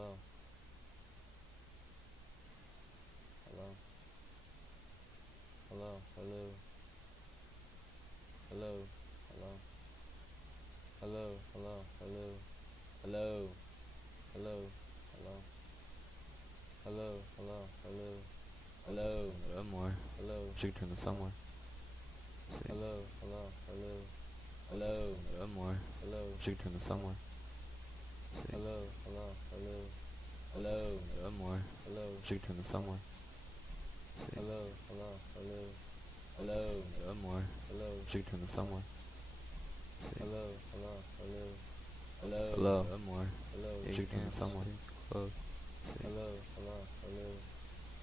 hello, hello, hello, hello, hello, hello, hello, hello, hello, hello, hello, hello, hello, hello, hello, hello, More. hello, Should turn to somewhere. See. hello, hello, hello, hello, More. hello, Should turn to somewhere. See. hello, hello, hello, hello, More. hello, Should turn to somewhere. See. hello, hello, hello, hello, More. hello, Should turn to somewhere. See. hello, hello, hello, hello, More. hello, Should turn to somewhere. Close. See. hello, hello,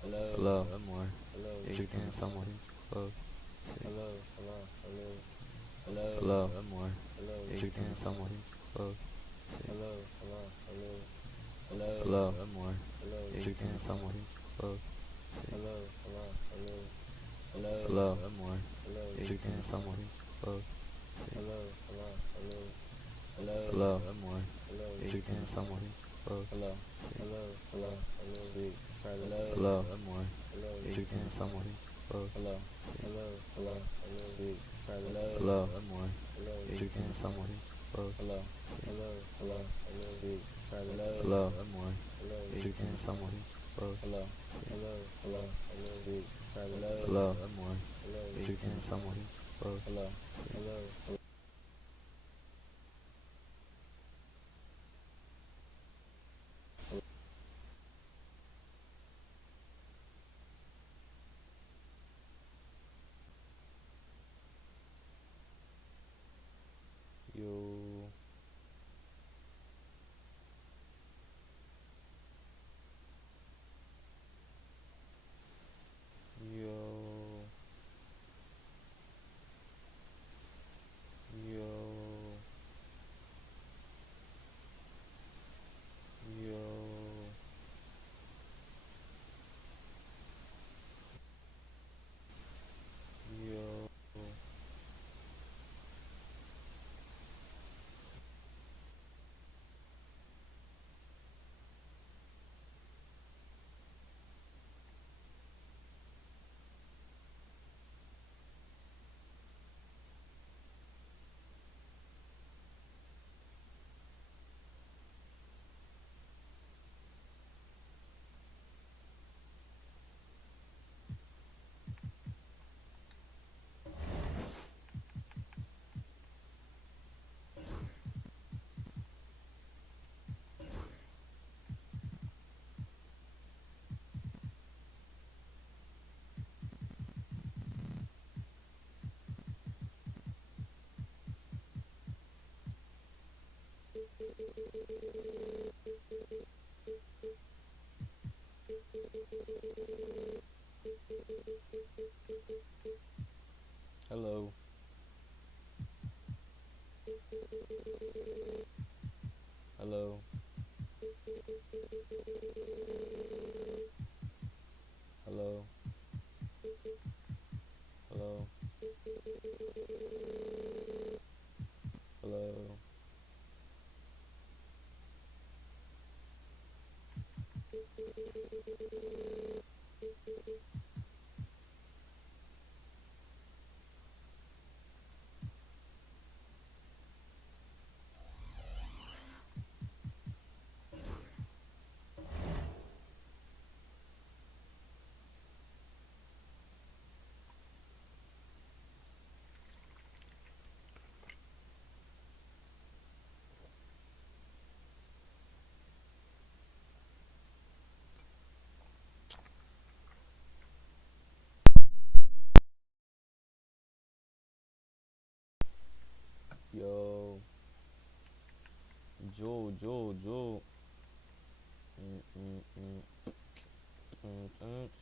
hello, hello, More. hello, Should turn to somewhere. Close. See. hello, hello, hello, hello, More. hello, Should turn to somewhere. Close. See. hello, hello, hello, More. hello, Should turn to somewhere. Close. See. hello, hello, hello, More. hello, Should turn to somewhere. Close. See. hello, hello, hello, More. hello, Should turn to somewhere. Close. hello, See. hello, hello, hello, try this, More. hello, Should turn to somewhere. Close. hello, See. hello, hello, try this, More. hello, Should turn to somewhere. Close. hello, See. hello, hello, try this, More. hello, Should turn to somewhere. Close. hello, See. hello, hello, try this, More. hello, Should turn to somewhere. Close. hello, See. hello, yo, yo, yo, yo, yo, hello, hello, hello, hello, hello, yo, Joe. Mm, mm, mm,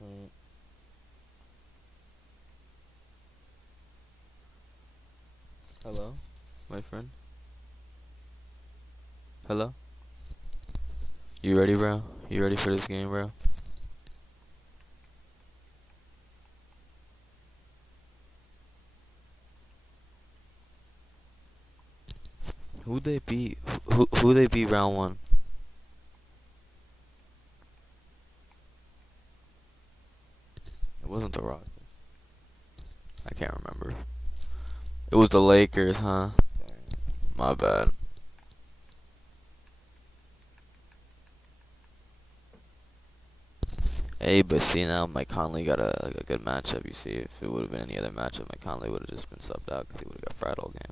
mm. Hello, my friend. Hello. You ready, bro? You ready for this game, bro? Who they beat? Who they beat round one? It wasn't the Rockets. I can't remember. It was the Lakers, huh? My bad. Hey, but see now, Mike Conley got a good matchup. You see, if it would have been any other matchup, Mike Conley would have just been subbed out because he would have got fried all game.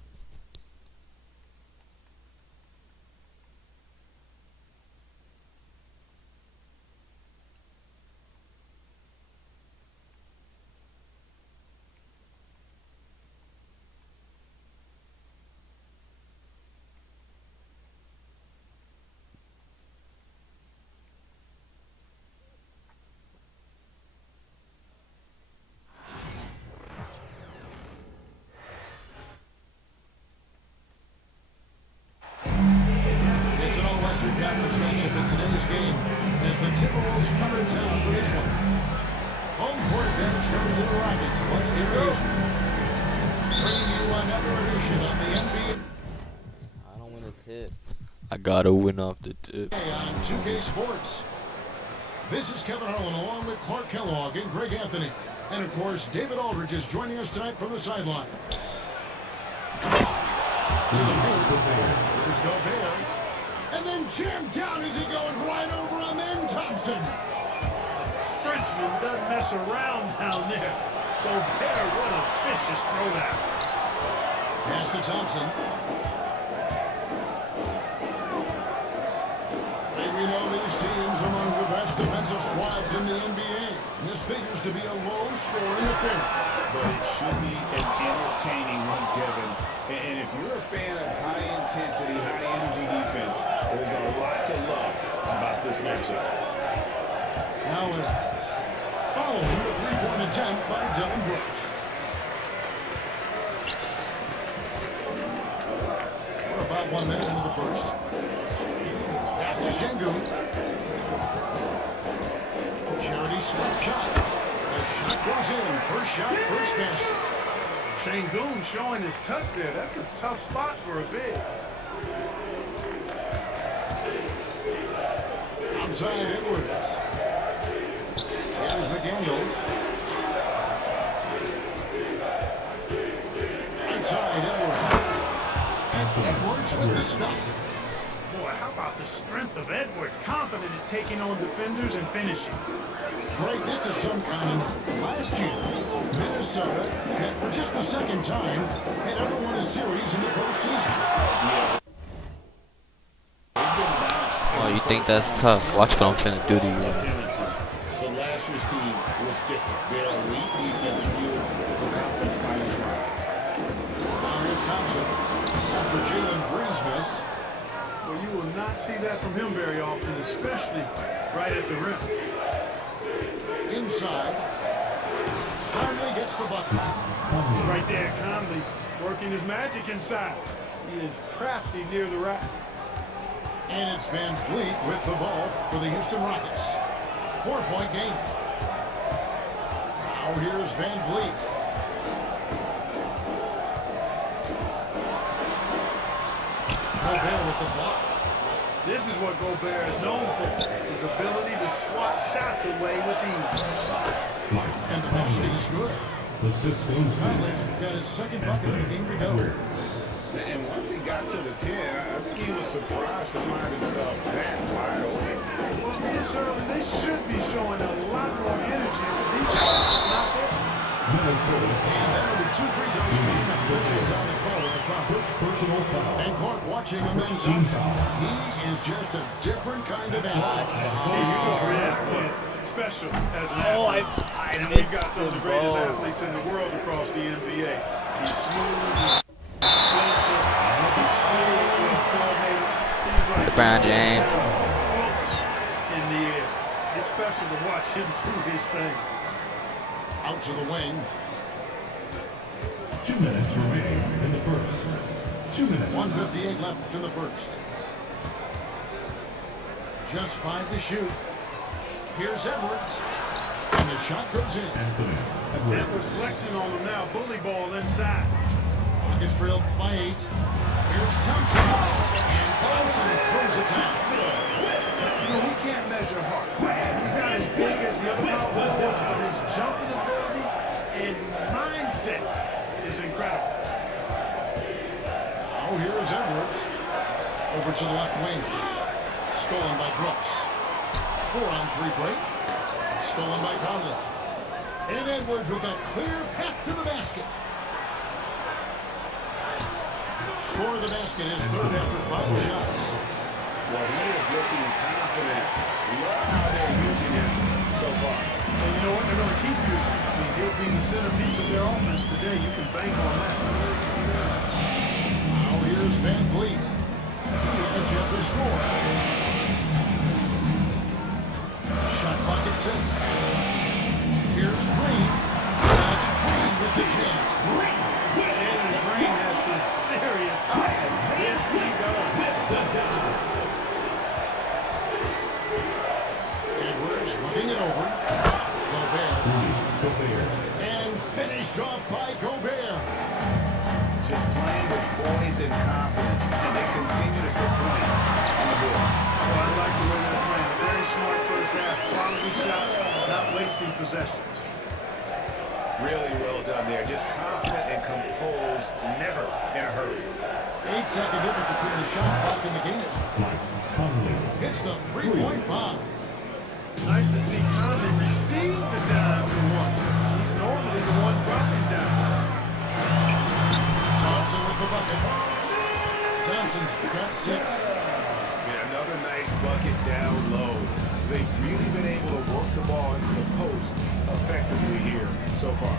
It's an all-Western Conference matchup in today's game as the Timberwolves come in town for this one. Home court advantage goes to the Rockets. But here it is. Bringing you another edition of the NBA I don't win a tip. I gotta win off the tip. on 2K Sports. This is Kevin Harlan along with Clark Kellogg and Greg Anthony. And, of course, David Aldridge is joining us tonight from the sideline. To the paint. Here's Gobert. And then jammed down as he goes right over on then Thompson. Frenchman doesn't mess around down there. Gobert, what a vicious throwdown. Pass to Thompson. And we know these teams among the best defensive squads in the NBA. This figures to be a low-scoring affair. But it should be an entertaining one, Kevin. And if you're a fan of high-intensity, high-energy defense, there's a lot to love about this matchup. Now Edwards, following the three-point attempt by Dylan Brooks. We're about 1 minute into the first. Pass to Şengün. Charity strip shot. The shot goes in. First shot, first basket. Şengün showing his touch there. That's a tough spot for a big. Outside Edwards. Here's McDaniels. Outside Edwards. And Edwards with the stop. Boy, how about the strength of Edwards? Confident in taking on defenders and finishing. Greg, this is some kind of last year. Minnesota had for just the second time had ever won a series in the postseason. Oh, you think that's tough? Watch what I'm finna do to you. But last year's team was different. Their elite defense fueled the conference finals run. Now here's Thompson. After Jalen Green's miss. Well, you will not see that from him very often, especially right at the rim. Inside. Conley gets the bucket. Right there, Conley working his magic inside. He is crafty near the rack. And it's Van Vliet with the ball for the Houston Rockets. 4-point game. Now here's Van Vliet. Gobert with the block. This is what Gobert is known for, his ability to swat shots away with ease. And the basket is good. Conley's got his second bucket of the game to go. And once he got to the 10, I think he was surprised to find himself that wide open. Well, this early, they should be showing a lot more energy in the defense. Not there. And there will be 2 free throws coming up. Officials on the call at the foul. And Clark watching him in Thompson. He is just a different kind of athlete. Special as an athlete. And we've got some of the greatest athletes in the world across the NBA. He's smooth, he's explosive, he's coordinated. He's like LeBron James. in the air. It's special to watch him do his thing. Out to the wing. 2 minutes remaining in the first. 2 minutes. 1:58 left in the first. Just 5 to shoot. Here's Edwards. And the shot goes in. Anthony Edwards flexing on him now. Bully ball inside. Rockets trailed by 8. Here's Thompson. And Thompson throws it down. You know, we can't measure heart. He's not as big as the other power forwards, but his jumping ability and mindset is incredible. Oh, here is Edwards. Over to the left wing. Stolen by Brooks. 4-on-3 break. Stolen by Conley. And Edwards with a clear path to the basket. Score of the basket is third after 5 shots. Well, he is looking confident. Love how they're using him so far. And you know what? They're going to keep using him. I mean, he'll be the centerpiece of their offense today. You can bank on that. Now here's Van Vliet. He has yet to score. Shot clock at 6. Here's Green. That's Green with the jam. Jalen Green has some serious height. Yes, he does. Edwards looking it over. Gobert. And finished off by Gobert. Just playing with poise and confidence, and they continue to put points on the board. Well, I like the way they're playing. A very smart first half. Quality shots, not wasting possessions. Really well done there. Just confident and composed, never in a hurry. 8-second difference between the shot clock and the game. Hits the three-point bomb. Nice to see Conley receive the dime for once. He's normally the one dropping down. Thompson with the bucket. Thompson's got 6. Yeah, another nice bucket down low. They've really been able to work the ball into the post effectively here so far.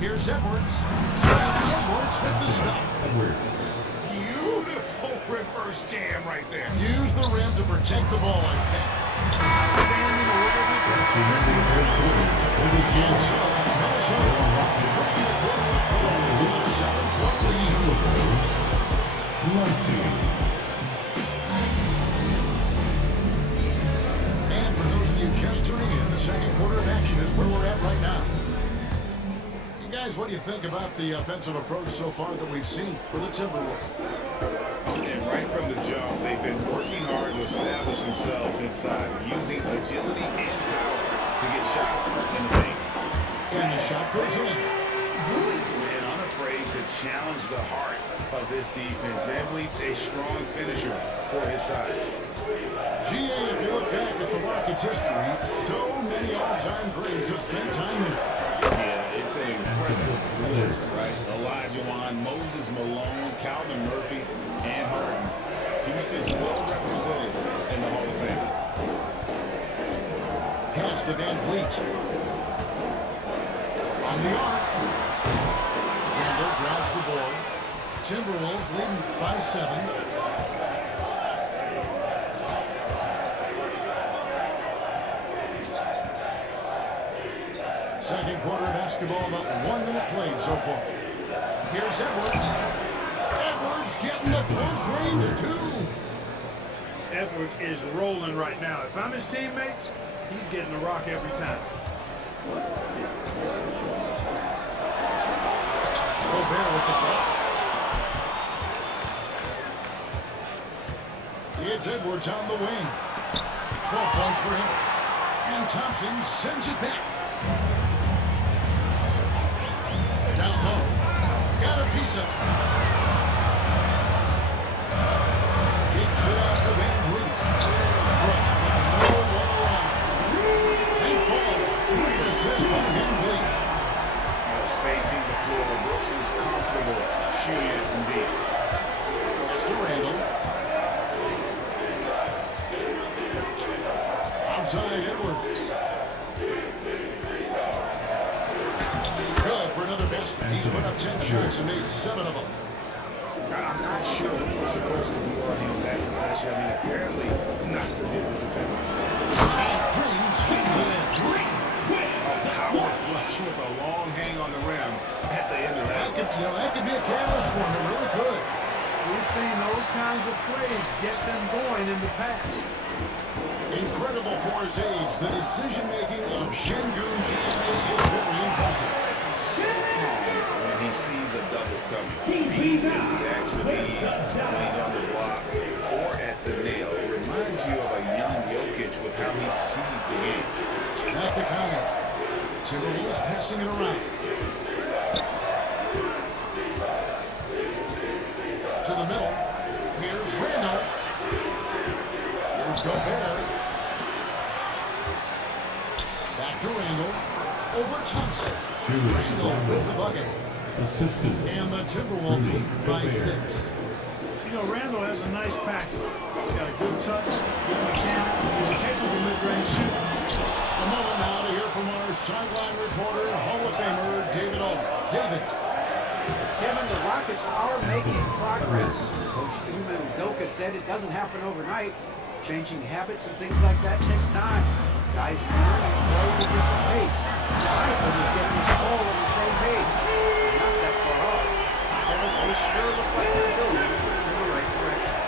Here's Edwards. Edwards with the stuff. Beautiful reverse jam right there. Use the rim to protect the ball, I think. Outstanding awareness and terrific. And so it's Minnesota. Breaking the quarter with a 7-point lead. And for those of you just tuning in, the second quarter of action is where we're at right now. You guys, what do you think about the offensive approach so far that we've seen for the Timberwolves? And right from the jump, they've been working hard to establish themselves inside, using agility and power to get shots in the paint. And the shot goes in. And unafraid to challenge the heart of this defense. Van Vliet's a strong finisher for his size. GA, if you look back at the Rockets' history, so many all-time greats have spent time there. Yeah, it's an impressive list, right? Elijah Wan, Moses Malone, Calvin Murphy, and Harden. Houston's well represented in the Hall of Fame. Pass to Van Vliet. From the arc. Randall grabs the board. Timberwolves leading by 7. Second quarter of basketball, about 1 minute played so far. Here's Edwards. Edwards getting the close range too. Edwards is rolling right now. If I'm his teammates, he's getting the rock every time. Gobert with the block. It's Edwards on the wing. 12 points for him. And Thompson sends it back. Down low. Got a piece of it. Big shot for Van Vliet. Brooks with no one around. And falls. 3 assists by Van Vliet. Spacing the floor. Brooks is comfortable shooting it from deep. Mr. Randall. Outside Edwards. Good for another basket. He's put up 10 shots and made 7 of them. I'm not sure who was supposed to be on him that possession. I mean, apparently nothing did the defenders. Green swings it in. A power flush with a long hang on the rim at the end of that. That could be a catalyst for him. It really could. We've seen those kinds of plays get them going in the past. Incredible for his age. The decision-making of Şengün is very impressive. When he sees a double coming, he reacts with ease when he's on the block or at the nail. Reminds you of a young back to Conley. Timberwolves passing it around. To the middle. Here's Randall. Here's Gobert. Back to Randall. Over Thompson. Randall with the bucket. Assistant. And the Timberwolves lead by 6. You know, Randall has a nice package. He's got a good touch, good mechanics. He's a capable mid-range shooter. A moment now to hear from our sideline reporter, Hall of Famer David Aldridge. David. Kevin, the Rockets are making progress. Coach Ime Udoka said it doesn't happen overnight. Changing habits and things like that takes time. Guys learn and grow at a different pace. Michael is getting us all on the same page. Not that far off. Kevin, they sure look like they're building in the right direction.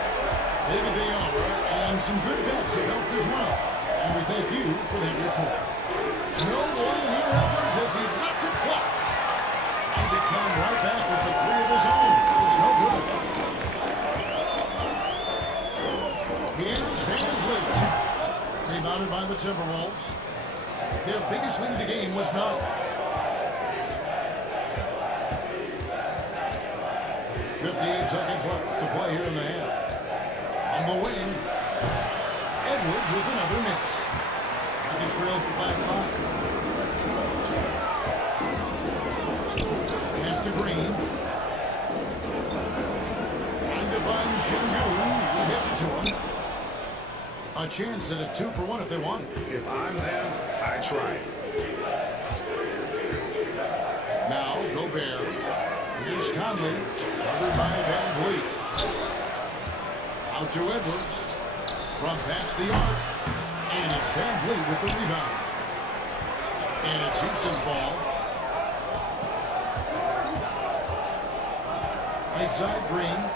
Maybe they are, and some good vets have helped as well. And we thank you for that report. No one near Edwards as he lets it fly. And to come right back with the 3 of his own. It's no good. Here's Van Vliet. Rebounded by the Timberwolves. Their biggest lead of the game was 9. 58 seconds left to play here in the half. On the wing, Edwards with another miss. Rockets trailed by 5. Pass to Green. Trying to find Shingun. He hits it to him. A chance at a 2-for-1 if they want it. If I'm them, I try. Now, Gobert. Here's Conley. Covered by Van Vliet. Out to Edwards. From past the arc. And it's Van Vliet with the rebound. And it's Houston's ball. Right side, Green.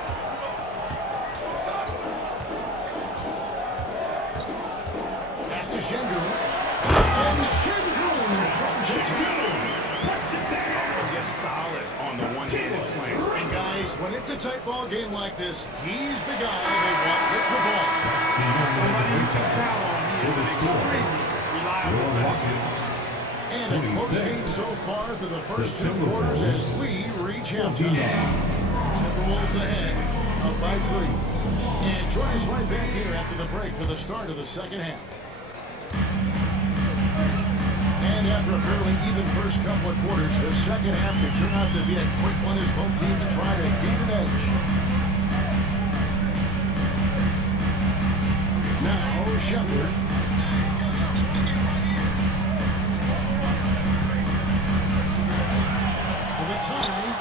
Pass to Şengün. And Şengün from Şengün. Just solid on the one-handed slam. And guys, when it's a tight ball game like this, he's the guy they want with the ball. Somebody you can count on. He is an extremely reliable finisher. And a close game so far through the first 2 quarters as we reach halftime. Timberwolves ahead, up by 3. And join us right back here after the break for the start of the second half. And after a fairly even first couple of quarters, the second half could turn out to be a quick one as both teams try to gain an edge. Now, Shepard. For the tie.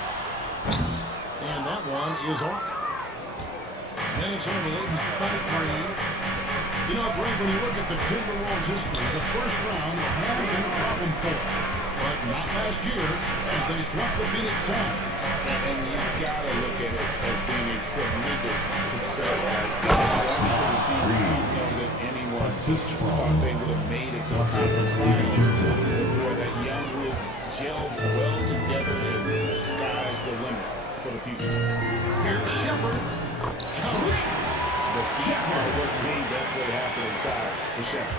And that one is off. Minnesota leading by 3. You know, Greg, when you look at the Timberwolves' history, the first round had been a problem for them. But not last year, as they swept the Phoenix Suns. And you've got to look at it as being a tremendous success. Going into the season, I don't know that anyone thought they would have made it to the conference finals. Or that young group gelled well together, and the sky's the limit for the future. Here's Shepard. Curry. The feet are what made that play happen inside for Shepard.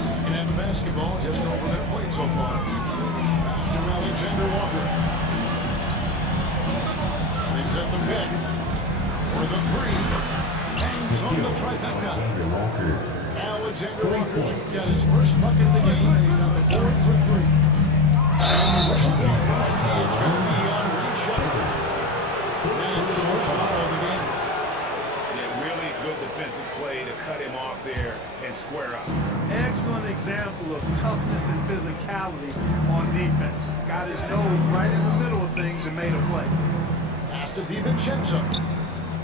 Second half of basketball just over their plate so far. Pass to Alexander Walker. They set the pick. For the 3. Hangs on the trifecta. Alexander Walker's got his first bucket of the game, and he's on the board for 3. And the whistle blows. It's going to be on Reed Shepard. That is his first foul of the game. Yeah, really good defensive play to cut him off there and square up. Excellent example of toughness and physicality on defense. Got his nose right in the middle of things and made a play. Pass to DiVincenzo.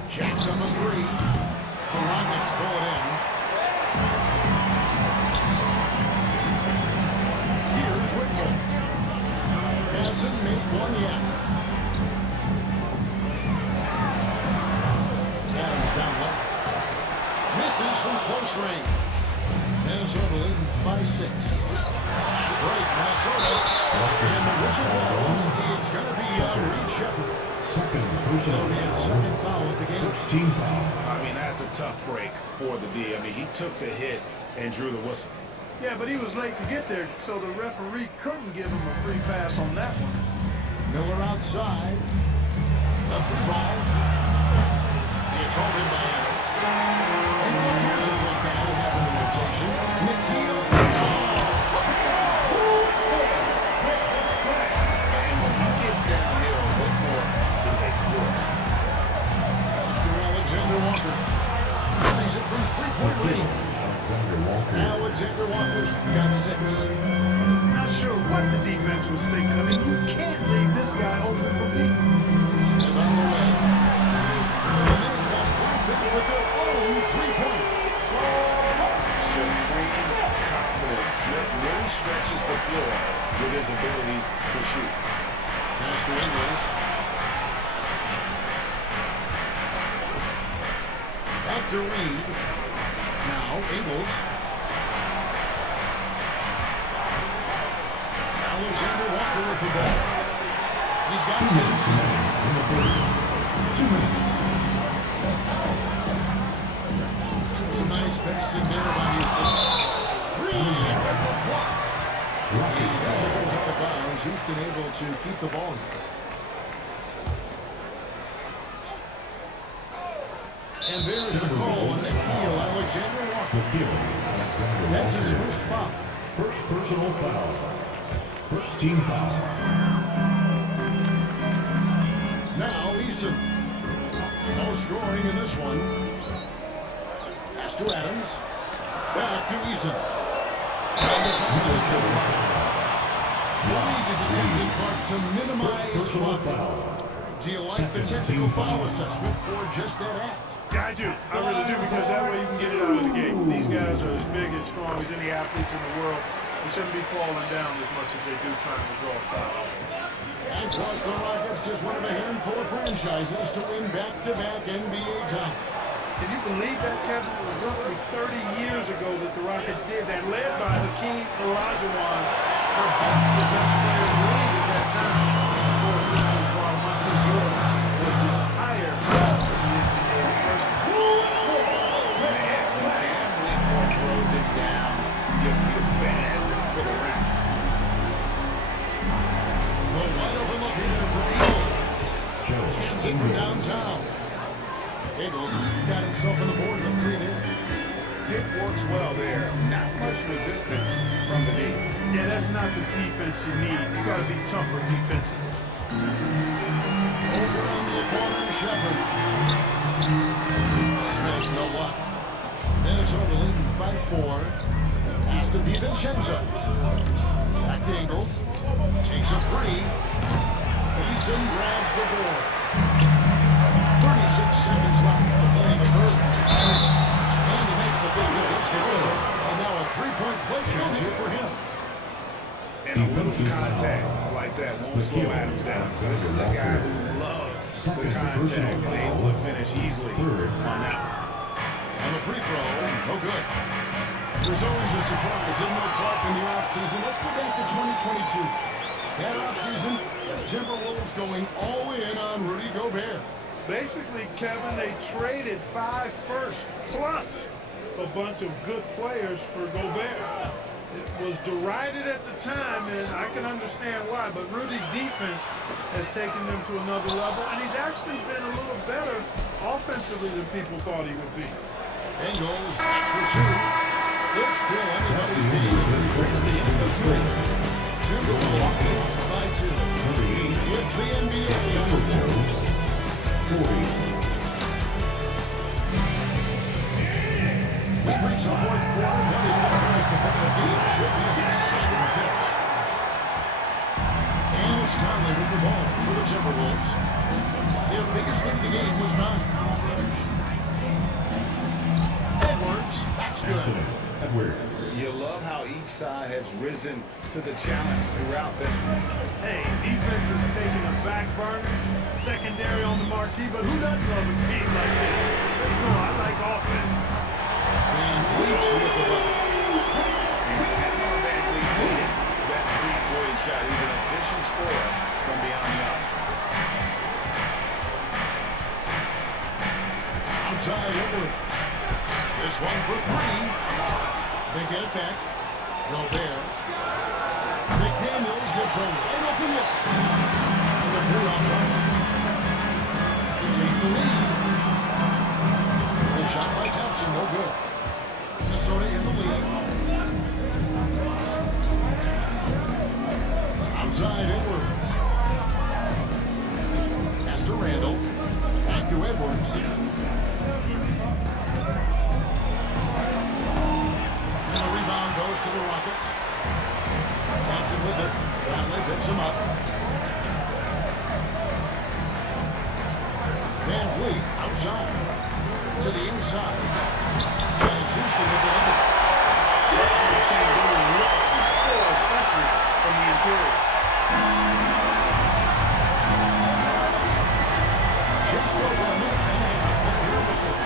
Jacks on the 3. The Rockets pull it in. Here's Whitmore. Hasn't made one yet. Adams down low. Misses from close range. Minnesota leading by 6. That's right, Minnesota. And the whistle blows. It's going to be Reed Shepard. Second. That'll be his second foul of the game. First team foul. I mean, that's a tough break for the D. I mean, he took the hit and drew the whistle. Yeah, but he was late to get there, so the referee couldn't give him a free pass on that one. Miller outside. The free ball. It's hauled in by Adams. And now here's a great ball that happened in rotation. Nikhil. And when he gets downhill, Whitmore is a force. After Alexander Walker. He's it from three-point range. Alexander Walker's got 6. Not sure what the defense was thinking. I mean, you can't leave this guy open for deep. Smith on the way. And then he comes right back with their own three-point. Supreme confidence. Smith really stretches the floor with his ability to shoot. Pass to Ingles. Back to Reed. Now Ingles. Alexander Walker with the ball. He's got 6. 2 minutes. Some nice passing there by Houston. Reed with the block. As it goes out of bounds, Houston able to keep the ball here. And there's the call on Nikhil Alexander Walker. That's his first foul. First personal foul. First team foul. Now Eason. No scoring in this one. Pass to Adams. Back to Eason. And the foul is good. The league is attempting hard to minimize Personal foul. foul. Do you like the technical foul assessment or just that act? Yeah, I do. I really do, because that way you can get it out of the game. These guys are as big and strong as any athletes in the world. They shouldn't be falling down as much as they do trying to draw a foul. That's why the Rockets just one of a handful of franchises to win back-to-back NBA titles. Can you believe that, Kevin? It was roughly 30 years ago that the Rockets did that, led by Hakeem Olajuwon, perhaps the best player in the league at that time. Of course, this was while Michael Jordan was retired from the NBA the first time. Man, when Cam Whitmore throws it down, you feel bad for the rim. Well, wide open look here for Eagles. Cans it from downtown. Eagles has got himself on the board with 3 there. It works well there. Not much resistance from the D. Yeah, that's not the defense you need. You got to be tougher defensively. Over on the corner, Shepard. Smith, no luck. Minnesota leading by 4. Pass to DiVincenzo. Back to Ingles. Takes a 3. Eason grabs the board. 36 seconds left to play in the third. And he makes the big hit. Hits the whistle. And now a 3-point play chance here for him. And a little contact like that won't slow Adams down. This is a guy who loves the contact and able to finish easily on that one. On the free throw, no good. There's always a surprise in no Clark in the offseason. Let's go back to 2022. That offseason, the Timberwolves going all in on Rudy Gobert. Basically, Kevin, they traded 5 firsts plus a bunch of good players for Gobert. It was derided at the time, and I can understand why, but Rudy's defense has taken them to another level, and he's actually been a little better offensively than people thought he would be. Ingles, that's for 2. It's still anybody's game as we reach the end of 3. Timberwolves lead by 2. It's the NBA on 2. We've reached the fourth quarter. What is looking like the ball game should be an exciting finish. And it's Conley with the ball for the Timberwolves. Their biggest lead of the game was 9. Edwards, that's good. Edwards. You love how each side has risen to the challenge throughout this one. Hey, defense is taking a back burner, secondary on the marquee, but who doesn't love a game like this? Let's go, I like offense. Van Vliet's with the ball. And Cameron Van Vliet did that three-point shot. He's an efficient scorer from beyond the arc. Outside Edwards. This one for three. They get it back. Gobert. McDaniels gets a wide open look. And the three off to take the lead. The shot by Thompson, no good. Minnesota in the lead. Outside Edwards. Pass to Randall. Back to Edwards. And the rebound goes to the Rockets. Thompson with it. Bradley picks him up. Van Vliet outside. To the inside. And it's Houston with the number. Looks to score, especially from the interior. Just over a minute and a half here in the fourth.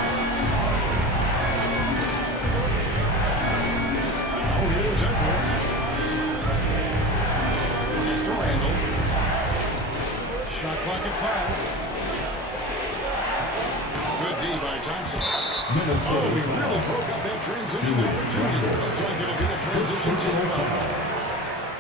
Oh, here's Edwards. Mr. Randall. Shot clock at 5. Good D by Thompson. Oh, we really broke up that transition opportunity. Looks like it'll be a transition to the foul.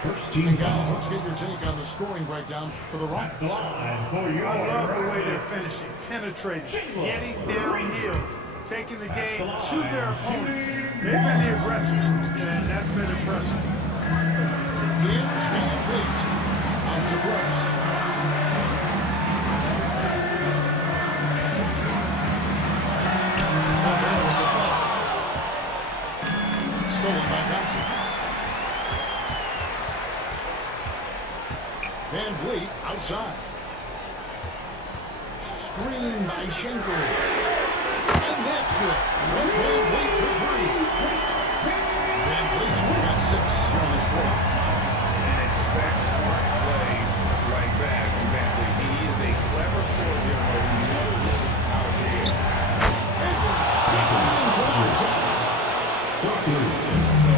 First team And guys, foul. let's get your take on the scoring breakdown for the Rockets. And for your I love the way they're Rockets, finishing, penetrating, getting downhill, taking the game to their opponents. They've been the aggressors, and that's been impressive. Here's Van Vliet. Out to Brooks. Stolen by Thompson. Van Vliet outside. Screen by Schenker. And that's good. Van Vliet for three. Van Vliet's got 6 here on this quarter. And expect smart plays right back from Van Vliet. He is a clever floor general. He knows how to hit. He's just so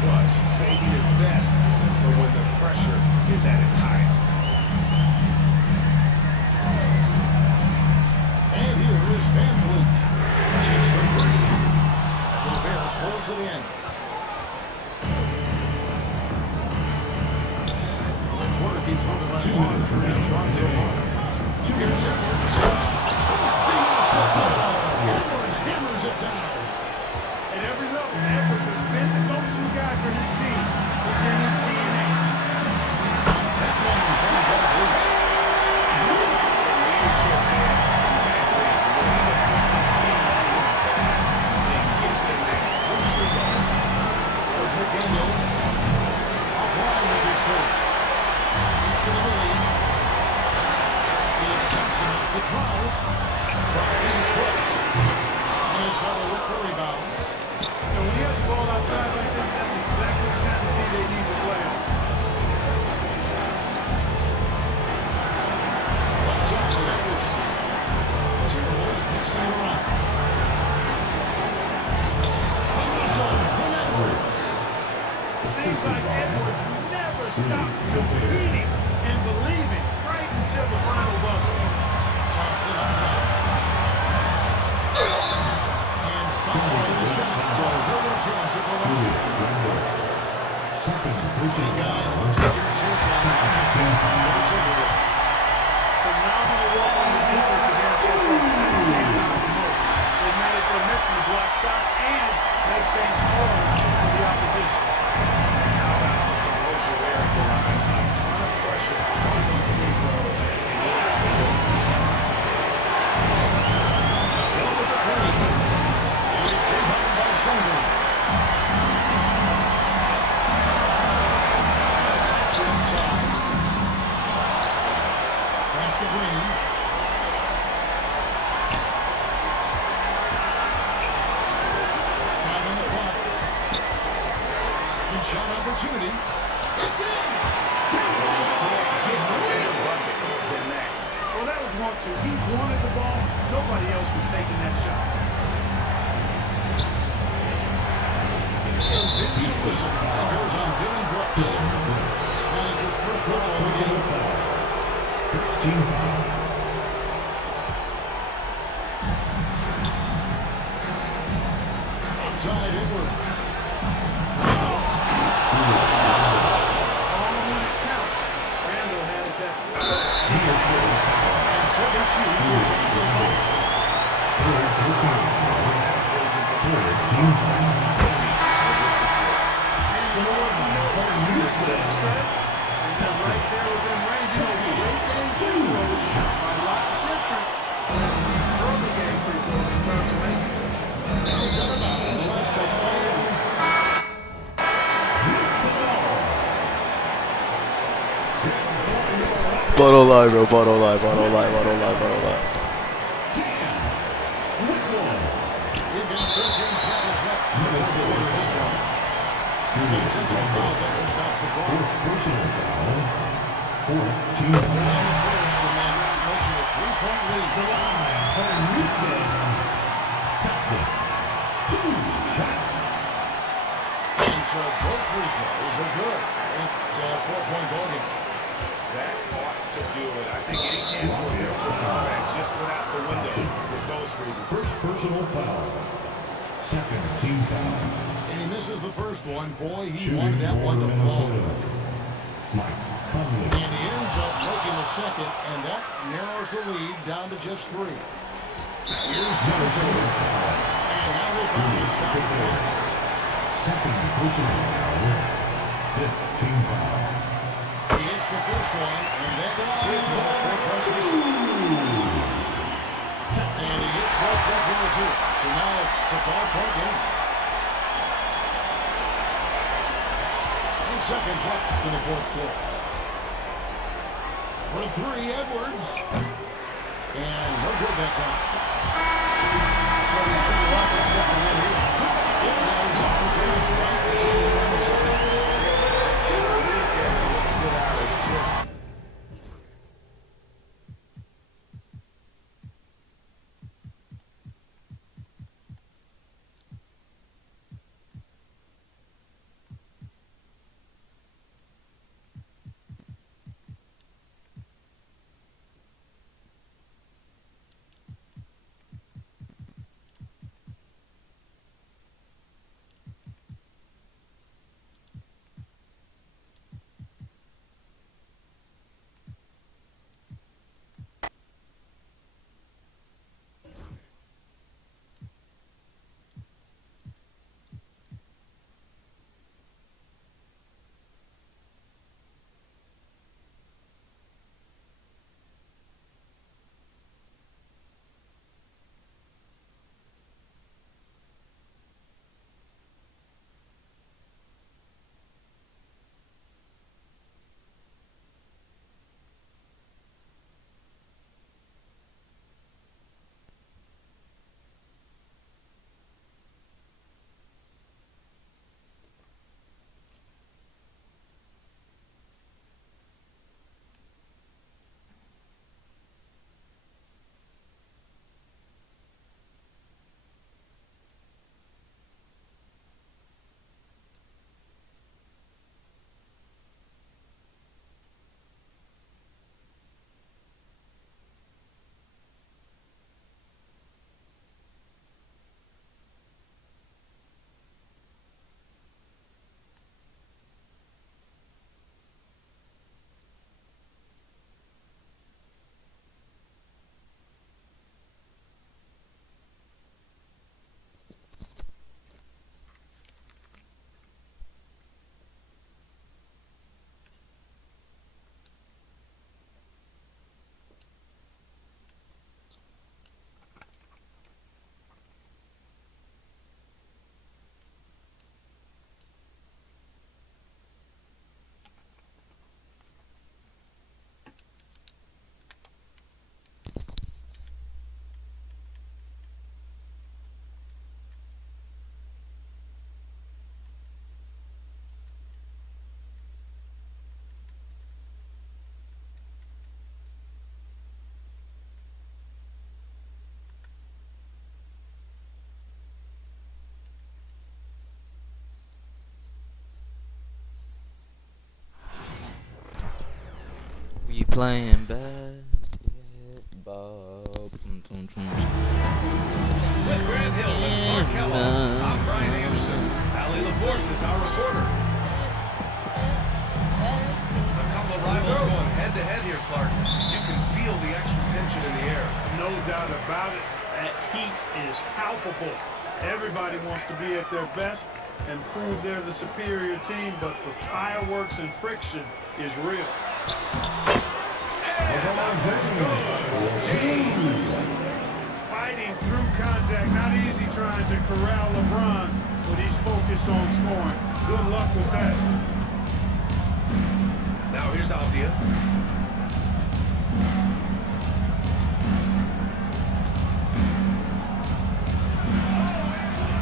clutch, saving his best for when the pressure is at its highest. And here is Van Vliet. Takes the three. Gobert pulls it in. The quarter keeps moving right along for each run so far. Here's Edwards. Edwards hammers it down. At every level, Edwards has been the go-to guy for his team. It's in his DNA. That one from Van Vliet. There's McDaniels. Offline with his third. Houston in the lead. Here's Thompson off the drive. Brian Brooks. Minnesota with the rebound. And when he has the ball outside like that, that's exactly the kind of team they need to play on. Left side with Edwards. Timberwolves mixing it around. From Edwards. Seems like Edwards never stops competing and believing right until the final buzzer. Thompson up top. And following the shot. So Wilbur Jones at the line. Hey guys, let's get your take on the Timberwolves. Phenomenal work on the defensive end so far. At the same time, they made it their mission to block shots and make things hard for the opposition. How about the composure there at the line? A ton of pressure on those free throws. And he gets it. Hill with the three. And it's rebounded by Schenker. Thompson inside. Pass to Green. Five on the clock. Second shot opportunity. It's in! Well, that was 1-2. He wanted the ball. Nobody else was taking that shot. And Vince Wilson goes on Dylan Brooks. That is his first goal of the game. First team foul. And so they choose to intentionally foul. Bottle lie, bro. Bottle lie. Bottle lie. Bottle lie. Bottle lie. We've got 13 seconds left in the fourth quarter of this one. The intentional foul there stops the clock. Personal foul. Fourth team They're foul. on the first and then making a 3-point lead. The line for Houston. Thompson. 2 shots. And so both free throws are good. It's a 4-point ball game. That ought to do it. I think any chance for a miracle comeback just went out the window with those freebies. First personal foul. Second team foul. And he misses the first one. Boy, he Shooting wanted that for one to fall. Minnesota. Mike Conley. And he ends up making the second, and that narrows the lead down to just 3. Here's Johnson. And now they finally stop the clock. Second personal foul. Fifth team foul. He hits the first one, and that gives them a 4-point lead. And he hits both free throws here. So now it's a 5-point game. 10 seconds left in the fourth quarter. For 3, Edwards. And no good that time. So we see the Rockets get the win here. It lines up the game right between the final seconds. What stood out is just We playing basketball. With Grant Hill and Clark Kellogg, I'm Brian Anderson. Allie LaForce is our reporter. A couple of rivals going head-to-head here, Clark. feel the extra tension in the air. No doubt about it. That heat is palpable. Everybody wants to be at their best and prove they're the superior team, but the fireworks and friction is real. Fighting through contact, not easy trying to corral LeBron, but he's focused on scoring. Good luck with that. Now here's Althea.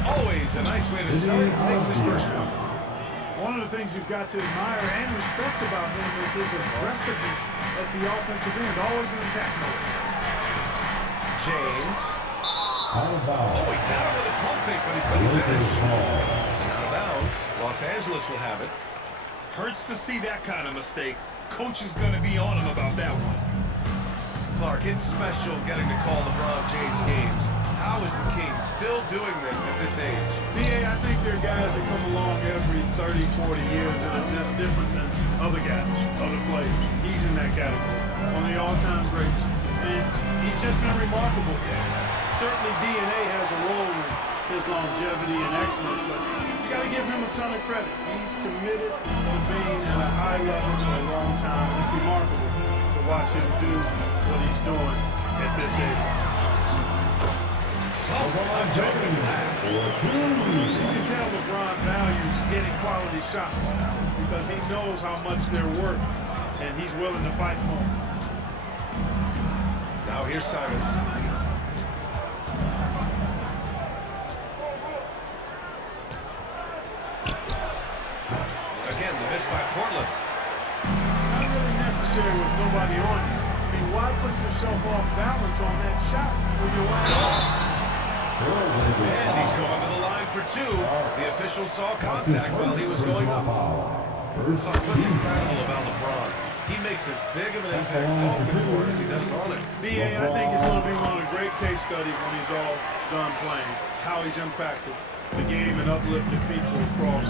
Always a nice way to start. Makes his first one. One of the things you've got to admire and respect about him is his aggressiveness at the offensive end, always in attack mode. James. Out of bounds. Oh, he got him with a pump fake, but he couldn't finish. And out of bounds. Los Angeles will have it. Hurts to see that kind of mistake. Coach is going to be on him about that one. Clark, it's special getting to call LeBron James games. How is the King still doing this at this age? I think there are guys that come along every 30, 40 years that are just different than other guys, other players. He's in that category, one of the all-time greats. And he's just been remarkable. Certainly DNA has a role in his longevity and excellence, but you got to give him a ton of credit. He's committed to being at a high level for a long time, and it's remarkable to watch him do what he's doing at this age. You can tell LeBron values getting quality shots because he knows how much they're worth, and he's willing to fight for them. Now here's Simons. Again, the miss by Portland. Not really necessary with nobody on you. I mean, why put yourself off balance on that shot when you're wide open? And he's going to the line for two. The official saw contact while he was going up. What's incredible about LeBron? He makes as big of an impact off the court as he does on it. I think it's going to be one of the great case studies when he's all done playing, how he's impacted the game and uplifted people across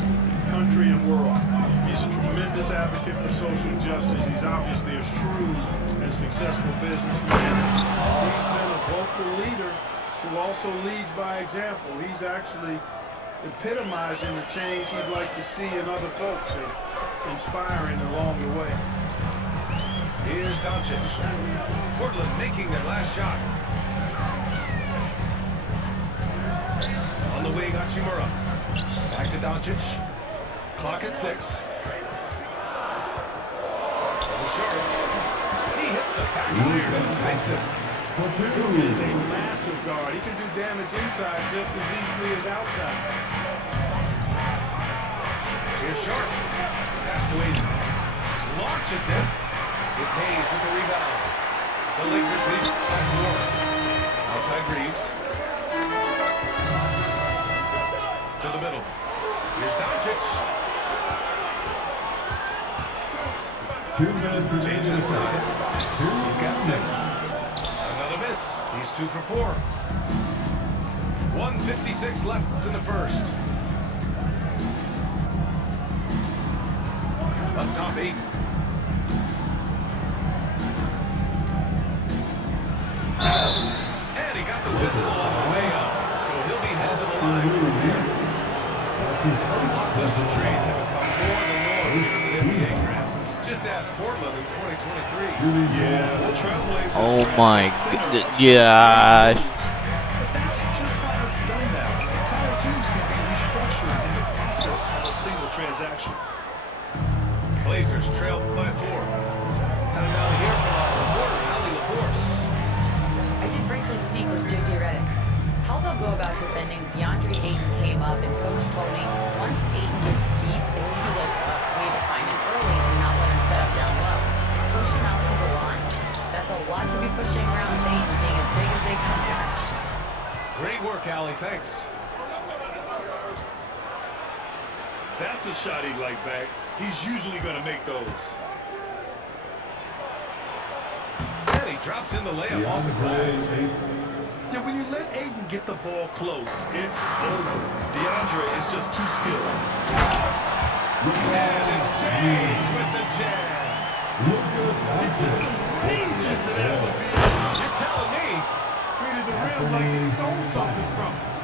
country and world. He's a tremendous advocate for social justice. He's obviously a shrewd and successful businessman. He's been a vocal leader who also leads by example. He's actually epitomizing the change he'd like to see in other folks and inspiring along the way. Here's Doncic. Portland making their last shot. On the wing, Hachimura. Back to Doncic. Clock at 6. Sure. He hits the back iron and sinks it. He is a massive guard. He can do damage inside just as easily as outside. Here's Sharp. Pass to Aiden. Launches it. It's Hayes with the rebound. The Lakers lead by 4. Outside Reeves. To the middle. Here's Doncic. 2 minutes remaining. James inside. He's got 6. Another miss. He's 2 for 4. 1:56 left in the first. Up top 8. And he got the whistle on the way up, so he'll be headed to the line from there. Blockbuster trades have become more than normal here in the NBA ground. Just ask Portland in 2023. Yeah, the Trailblazers. Oh my goodness. Yeah. But that's just how it's done now. Entire teams can be restructured in the process of a single transaction. Blazers trail by 4. Time now to hear from our reporter, Ali LaForce. I did briefly speak with J.J. Redick. How they'll go about defending DeAndre Ayton came up, and Coach told me once Ayton gets deep, it's too late. We need to find him early and not let him set up down low. Push him out to the line. That's a lot to be pushing around with Ayton being as big as they come pass. Great work, Ali. Thanks. That's a shot he'd like back. He's usually going to make those. And he drops in the layup off the glass. Yeah, when you let Ayton get the ball close, it's over. DeAndre is just too skilled. And it's James with the jam. He put some range into that one. You're telling me? Treated the rim like it stole something from him.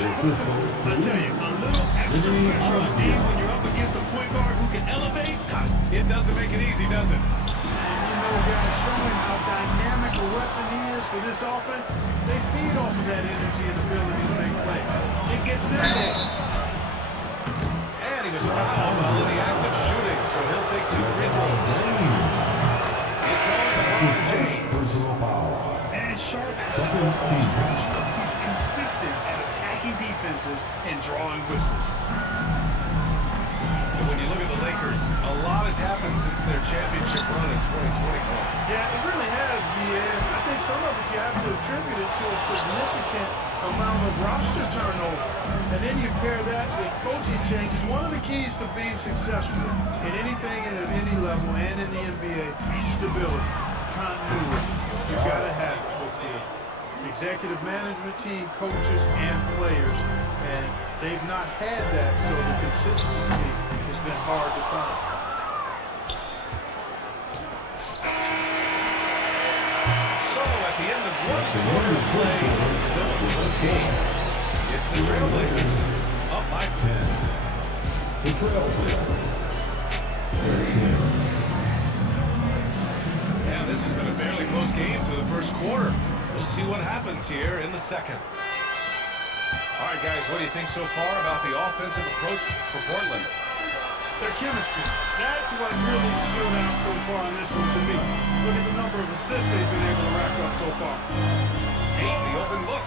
I tell you, a little extra pressure on D when you're up against a point guard who can elevate. It doesn't make it easy, does it? And you know, guys, showing how dynamic a weapon he is for this offense, they feed off of that energy and ability to make play. It gets them there. And he was fouled while in the act of shooting, so he'll take 2 free throws. It's on LeBron James. Personal foul. And Sharp has Second an team. off-switch. He's consistent at attacking defenses and drawing whistles. And when you look at the Lakers, a lot has happened since their championship run in 2020. Yeah, it really has, BA. I think some of it you have to attribute it to a significant amount of roster turnover. And then you pair that with coaching changes. One of the keys to being successful in anything and at any level and in the NBA, stability, continuity. You've got to have it with the executive management team, coaches, and players. And they've not had that, so the consistency has been hard to find. So at the end of one quarter of play, still in this game, it's the Trailblazers up by 10. The Trailblazers. Yeah, this has been a fairly close game through the first quarter. We'll see what happens here in the second. All right, guys, what do you think so far about the offensive approach for Portland? Their chemistry. That's what really stood out so far in this one to me. Look at the number of assists they've been able to rack up so far. 8, the open look.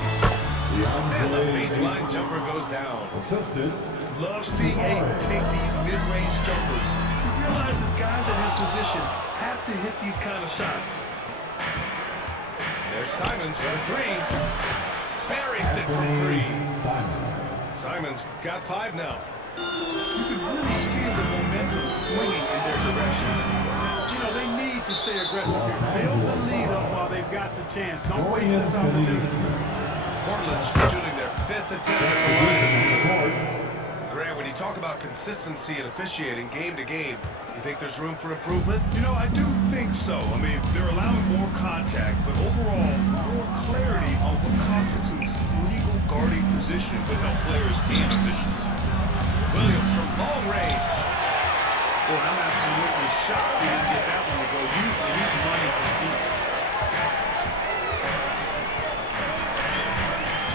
And the baseline jumper goes down. Assisted. Love seeing Aiden take these mid-range jumpers. He realizes guys in his position have to hit these kind of shots. There's Simons with a 3. Buries it from 3. Simons got 5 now. You can really feel the momentum swinging in their direction. You know, they need to stay aggressive here. Build the lead up while they've got the chance. Don't waste this opportunity. Portland shooting their 5th attempt at the line. Grant, when you talk about consistency and officiating game to game, you think there's room for improvement? You know, I do think so. I mean, they're allowing more contact, but overall, more clarity on what constitutes legal guarding position would help players and officials. Williams from long range. Boy, I'm absolutely shocked he didn't get that one to go. Usually he's running from deep.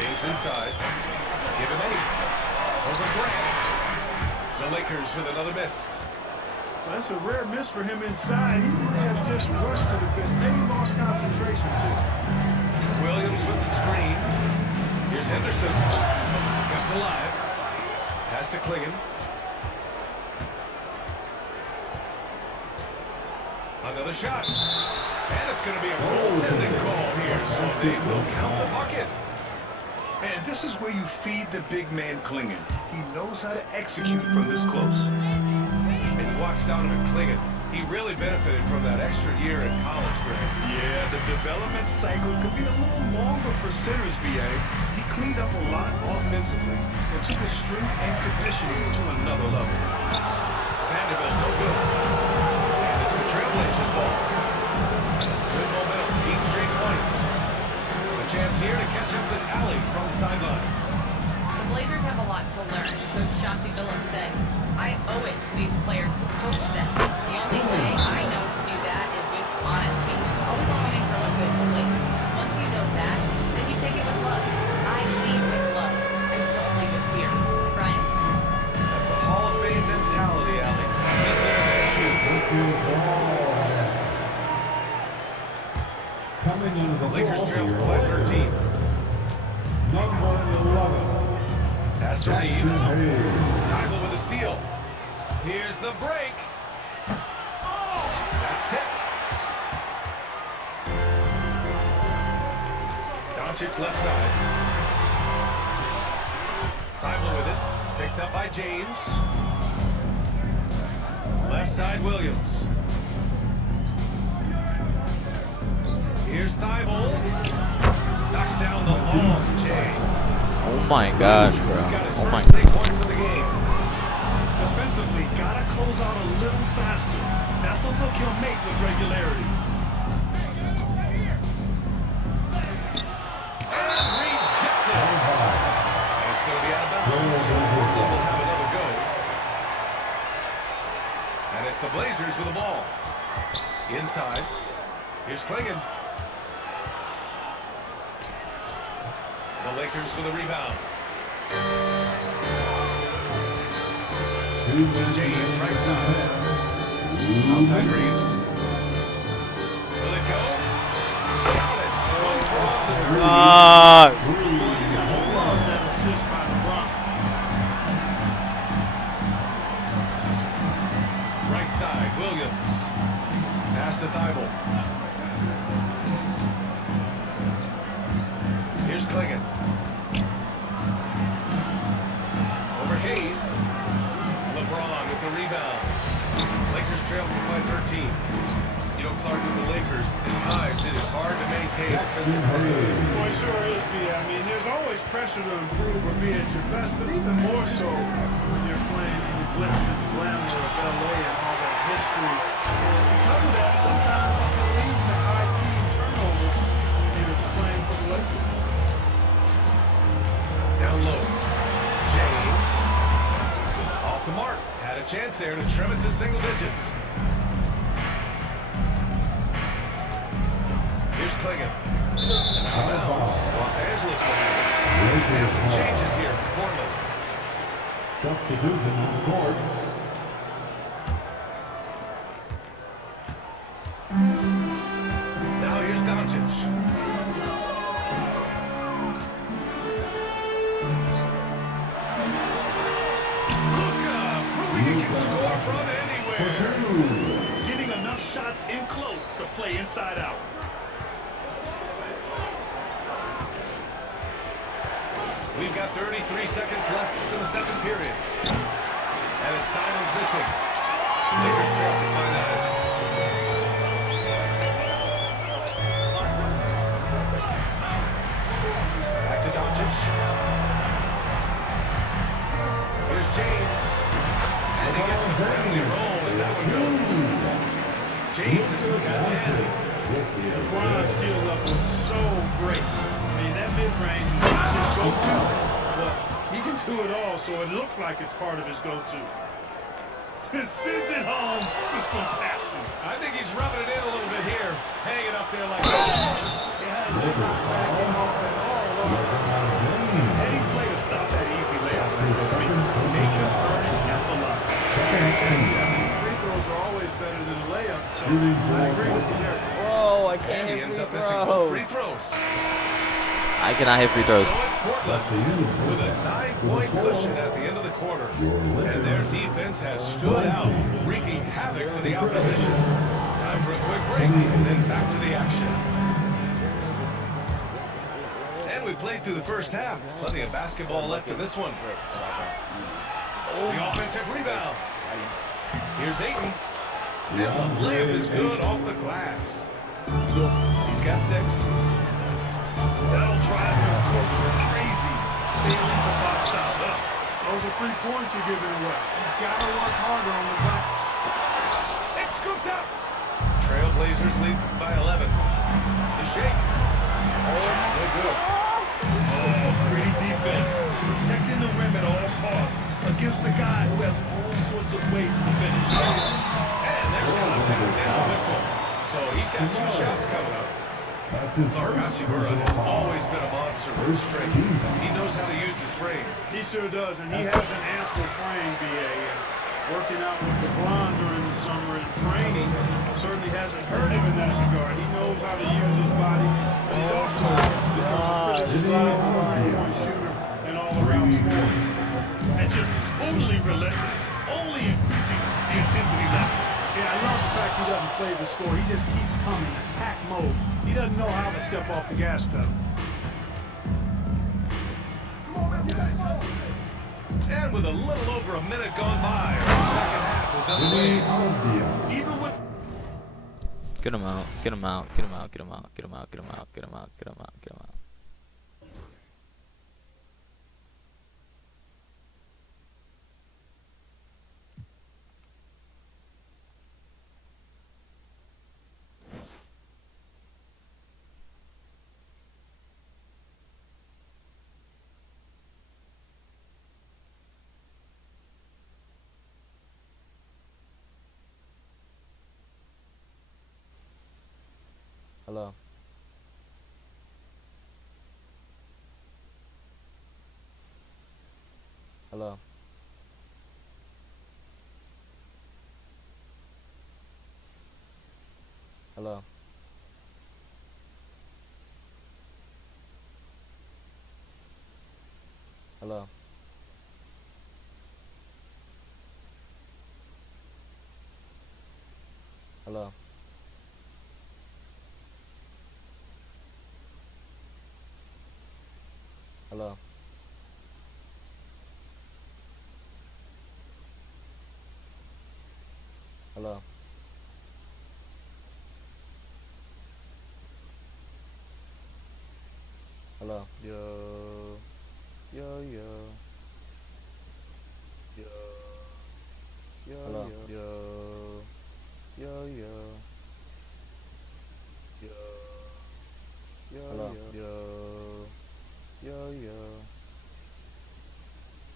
James inside. Give him 8. Over Grant. The Lakers with another miss. That's a rare miss for him inside. He may have just rushed it a bit. Maybe lost concentration, too. Williams with the screen. Here's Henderson. Kept alive. Pass to Klingon. Another shot. And it's going to be a goaltending call here, so they will count the bucket. And this is where you feed the big man Klingon. He knows how to execute from this close. And you watch Donovan Klingon. He really benefited from that extra year in college, Grant. Yeah, the development cycle could be a little longer for centers, BA. He cleaned up a lot offensively and took his strength and conditioning to another level. Vanderbilt, no good. And it's the Trailblazers' ball. Good momentum, 8 straight points. A chance here to catch up with Allie from the sideline. The Blazers have a lot to learn. Coach Chauncey Billups said, I owe it to these players to coach them. The only way I know to do that is with honesty. Always coming from a good place. Once you know that, then you take it with love. I lead with love. I don't lead with fear. Brian? That's a Hall of Fame mentality, Allie. Coming into the Lakers ball trail here, by 13. Number 11. Pass to Reeves. Heigl with a steal. Here's the break. That's Tech. Doncic left side. Heigl with it. Picked up by James. Left side, Williams. Here's Thibault. Knocks down the long J. Oh my gosh, bro. Got his Oh my first 3 points of the game. Defensively, gotta close out a little faster. That's a look he'll make with regularity. And rejected. And it's going to be out of bounds. Portland will have another go. And it's the Blazers with the ball. Inside. Here's Klingon. The Lakers with a rebound. James, right side. Outside Reeves. Will it go? Got it. One for all. Love that assist by LeBron. Right side, Williams. Pass to Thibault. Here's Klingon. Over Hayes. LeBron with the rebound. Lakers trail by 13. You know, Clark, with the Lakers, at times it is hard to maintain a sense of hurry. Boy, it sure is, B. I mean, there's always pressure to improve or be at your best, but even more so when you're playing in the glitz and glamour of LA and all that history. And because of that, sometimes it can lead to high team turnover when you're playing for the Lakers. Down low. James. Off the mark. Had a chance there to trim it to single digits. Here's Klingon. And out of bounds. Los Angeles will have it. And some changes here for Portland. Substitution on the court. Now here's Doncic. Luka proving he can score from anywhere. Getting enough shots in close to play inside out. We've got 33 seconds left in the second period. And it's Simon's missing. Lakers trail by 9. Back to Doncic. Here's James. And he gets the friendly roll as that one goes. James has got 10. LeBron's skill level is so great. I mean, that mid-range is not his go-to, but he can do it all, so it looks like it's part of his go-to. Sends it home with some passion. I think he's rubbing it in a little bit here. Hanging up there like that. He has it not backing off at all. Heady play to stop that easy layup. Make him earn it at the line. Free throws are always better than a layup, so I agree with you there. Whoa, I can't And he hit ends free up missing both free throws. throws. I cannot hit free throws. So it's Portland with a 9-point cushion at the end of the quarter. And their defense has stood out, wreaking havoc for the opposition. Time for a quick break, and then back to the action. And we played through the first half. Plenty of basketball left in this one. The offensive rebound. Here's Ayton. And the layup is good off the glass. He's got 6. That'll drive your coach crazy, failing to box out. Those are 3 points you're giving away. You gotta work harder on the glass. It's scooped up. Trailblazers lead by 11. The shake. No good. Pretty defense, protecting the rim at all costs against a guy who has all sorts of ways to finish. And there's contact and a whistle. So he's got 2 shots coming up. Clark Hachimura has always been a monster with his strength. He knows how to use his frame. He sure does, and he has an ample frame, BA. Working out with LeBron during the summer and training certainly hasn't hurt him in that regard. He knows how to use his body, but he's also a pretty reliable point shooter and all-around scorer. And just totally relentless, only increasing the intensity level. Yeah, I love the fact he doesn't play the score. He just keeps coming, attack mode. He doesn't know how to step off the gas pedal. And with a little over a minute gone by, our second half is underway. Even with Get him out. Get him out. Get him out. Get him out. Get him out. Get him out. Get him out. Get him out. Get him out. Hello. Hello. Hello. Hello. Hello. Hello. Hello. Hello. Yo, yo, yo, yo, yo, Hello. yo, yo, yo, yo, yo, yo, Hello. yo, yo, yo,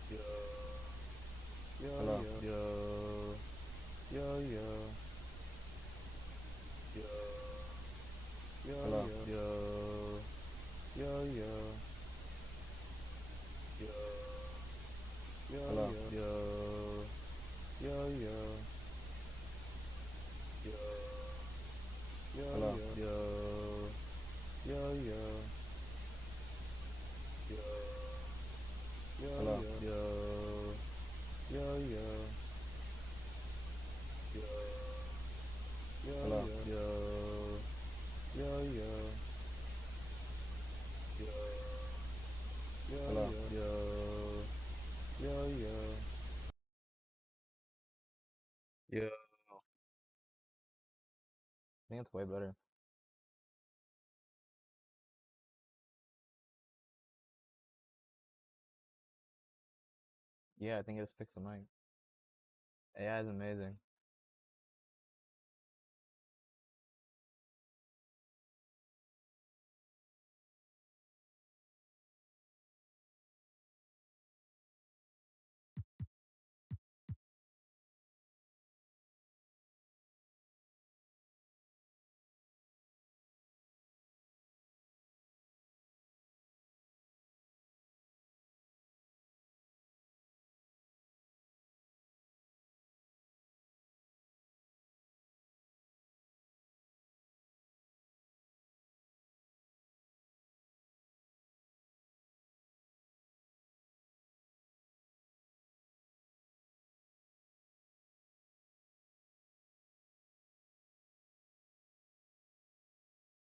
yo, yo, Hello. yo, yo, yo, yo, yo, Hello. yo, yo, yo, yo, yo, Hello. yo, yo, yo, yo, yo, Hello. yo, yo, yo, yo, yo, Hello. yo, yo, yo, yo, yo, Hello. yo, yo, yo, yo, Hello. yo, yo, yo, I think it's way better. Yeah, I think it just fixed the mic. AI is amazing.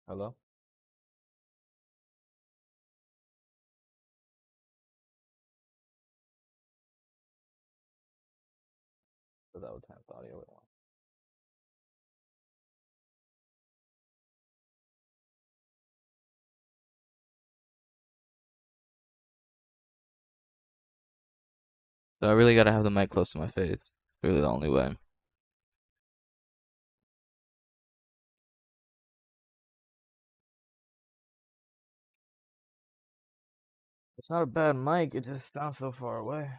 Hello? So that would turn the audio way more. So I really gotta have the mic close to my face. Really the only way. It's not a bad mic, it just sounds so far away.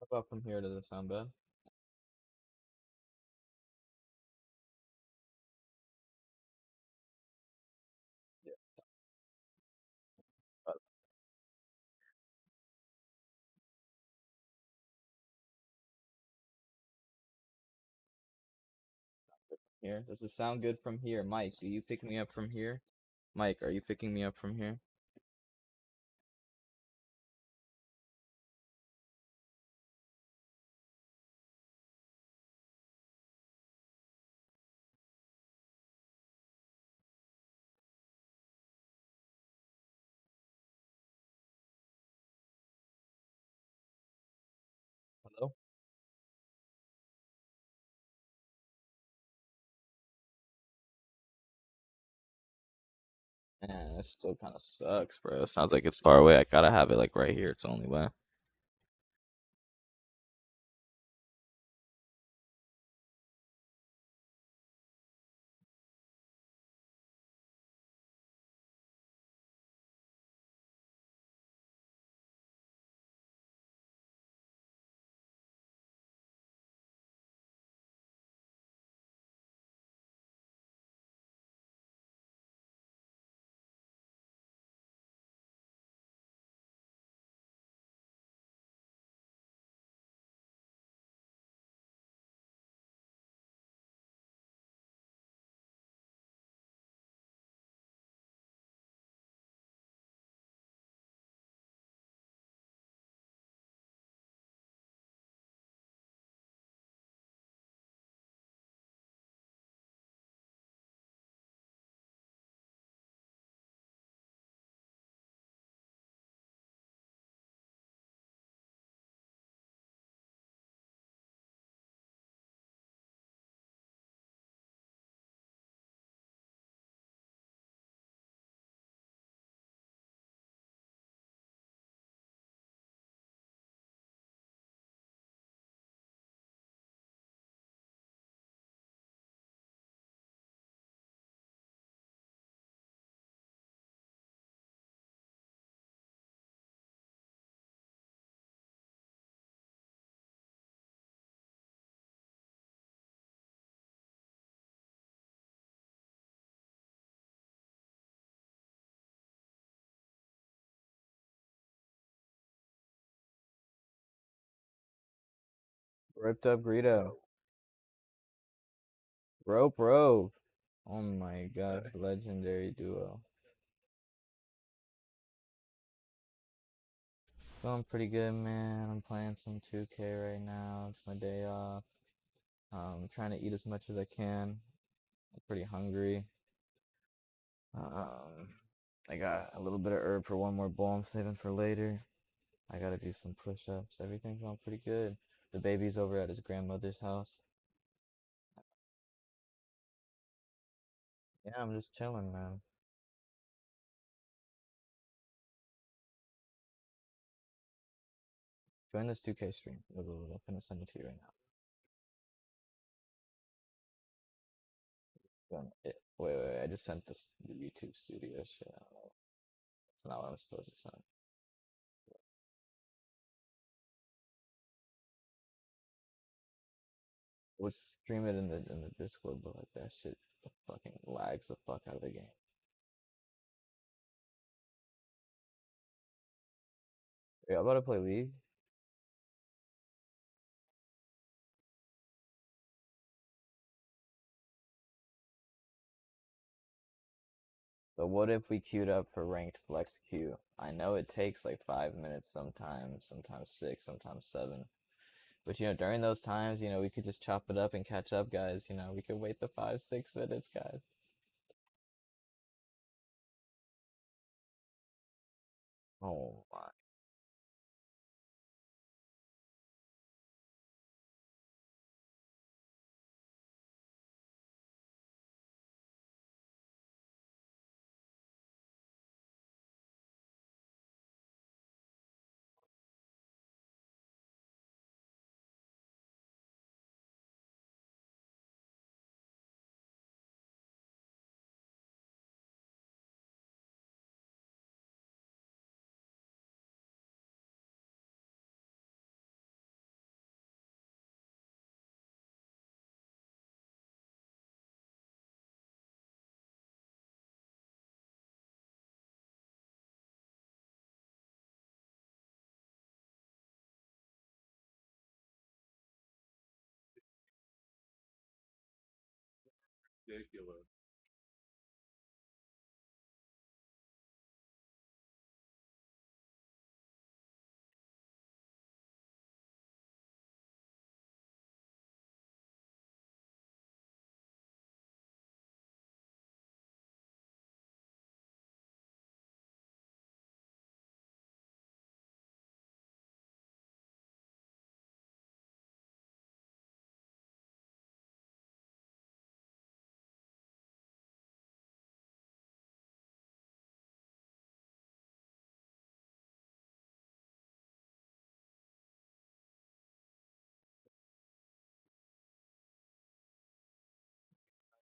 How about from here? Does it sound bad? Yeah. But here. Does it sound good from here? Mike, do you pick me up from here? Mike, are you picking me up from here? Hello? Man, it still kind of sucks, bro. It sounds like it's far away. I gotta have it like right here. It's the only way. Ripped up Greedo. Rope Rope. Oh my god, legendary duo. Feeling pretty good, man. I'm playing some 2K right now. It's my day off. Trying to eat as much as I can. I'm pretty hungry. Um, I got a little bit of herb for one more bowl I'm saving for later. I gotta do some push-ups. Everything's going pretty good. The baby's over at his grandmother's house. Yeah, I'm just chilling, man. Join this 2K stream. Look, I'm gonna send it to you right now. Wait, I just sent this the YouTube studio shit. I don't know. That's not what I'm supposed to send. We'll stream it in the Discord, but like that shit fucking lags the fuck out of the game. Yeah, I'm about to play League. But what if we queued up for ranked flex queue? I know it takes like 5 minutes sometimes, sometimes six, sometimes seven. But during those times, we could just chop it up and catch up, guys. We could wait the 5, 6 minutes, guys. Oh my. Ridiculous.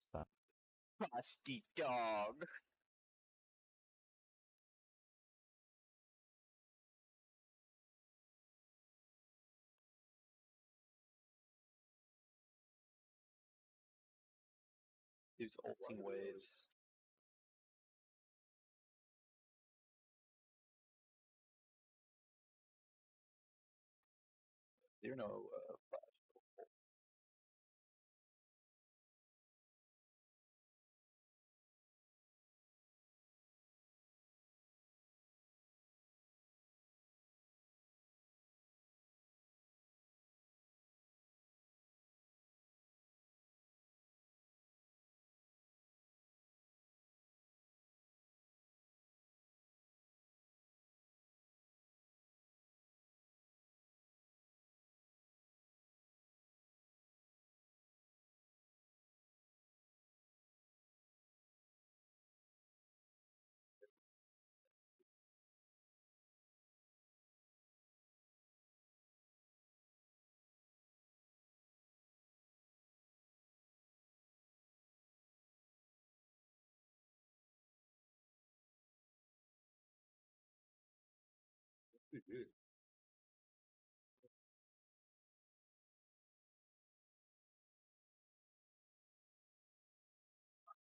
Stop. Musty dog. These ulting waves. You know,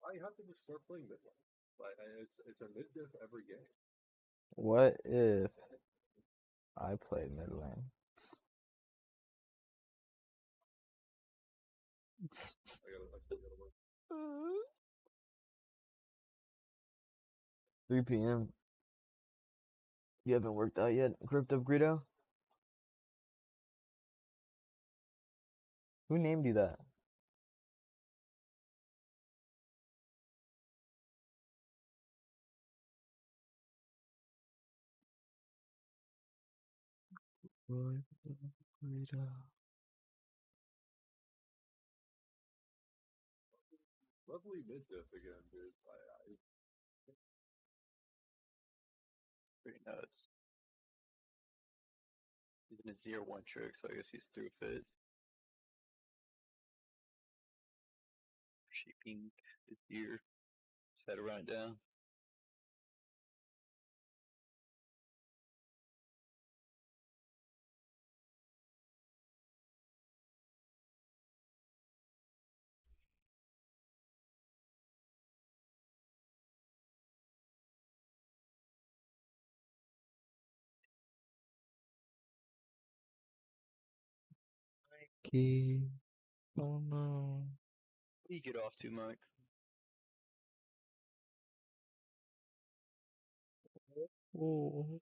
I have to just start playing mid lane. Like it's a mid diff every game. What if I play mid lane? I still gotta work. 3 p.m. You haven't worked out yet, Crypto Greedo? Who named you that? Greedo. Lovely mid-diff again, dude. Pretty nuts. He's in his year one trick, so I guess he's through fit. Shaping his year. Just had to run it down. Mikey. Oh no. What do you get off to, Mike? Oh.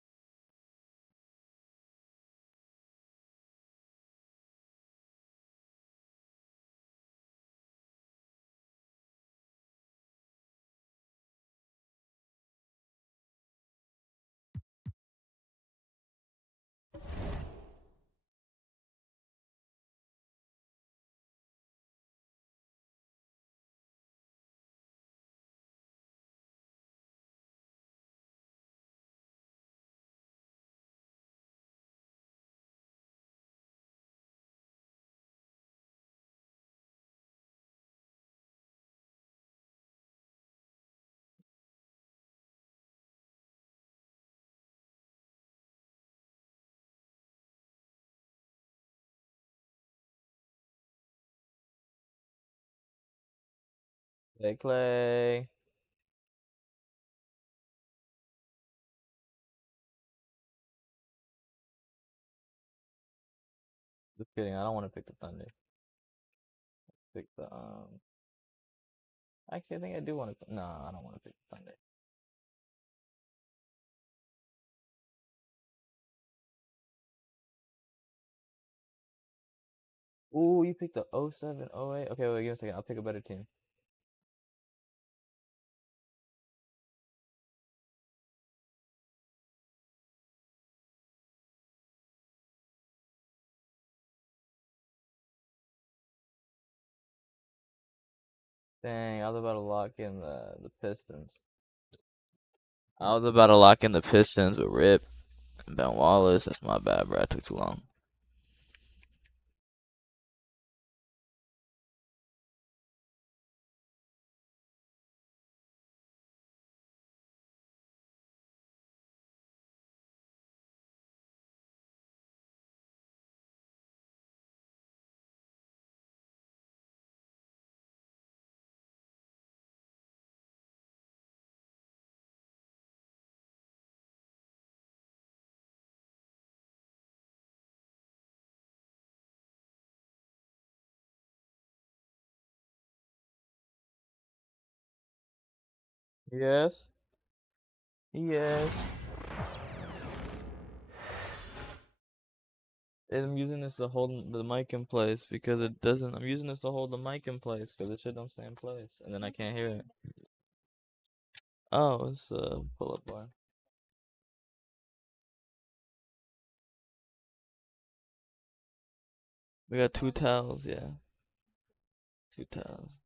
Hey Clay. Just kidding, I don't want to pick the Thunder. Pick the actually I think I do want to no, I don't want to pick the Thunder. Ooh, you picked the 07, 08. Okay, wait, give me a second. I'll pick a better team. Dang, I was about to lock in the Pistons. I was about to lock in the Pistons with Rip and Ben Wallace. That's my bad, bro. I took too long. Yes. Yes. And I'm using this to hold the mic in place because it doesn't. I'm using this to hold the mic in place because it shit don't stay in place, and then I can't hear it. Oh, it's a pull-up bar. We got 2 towels, yeah. 2 towels.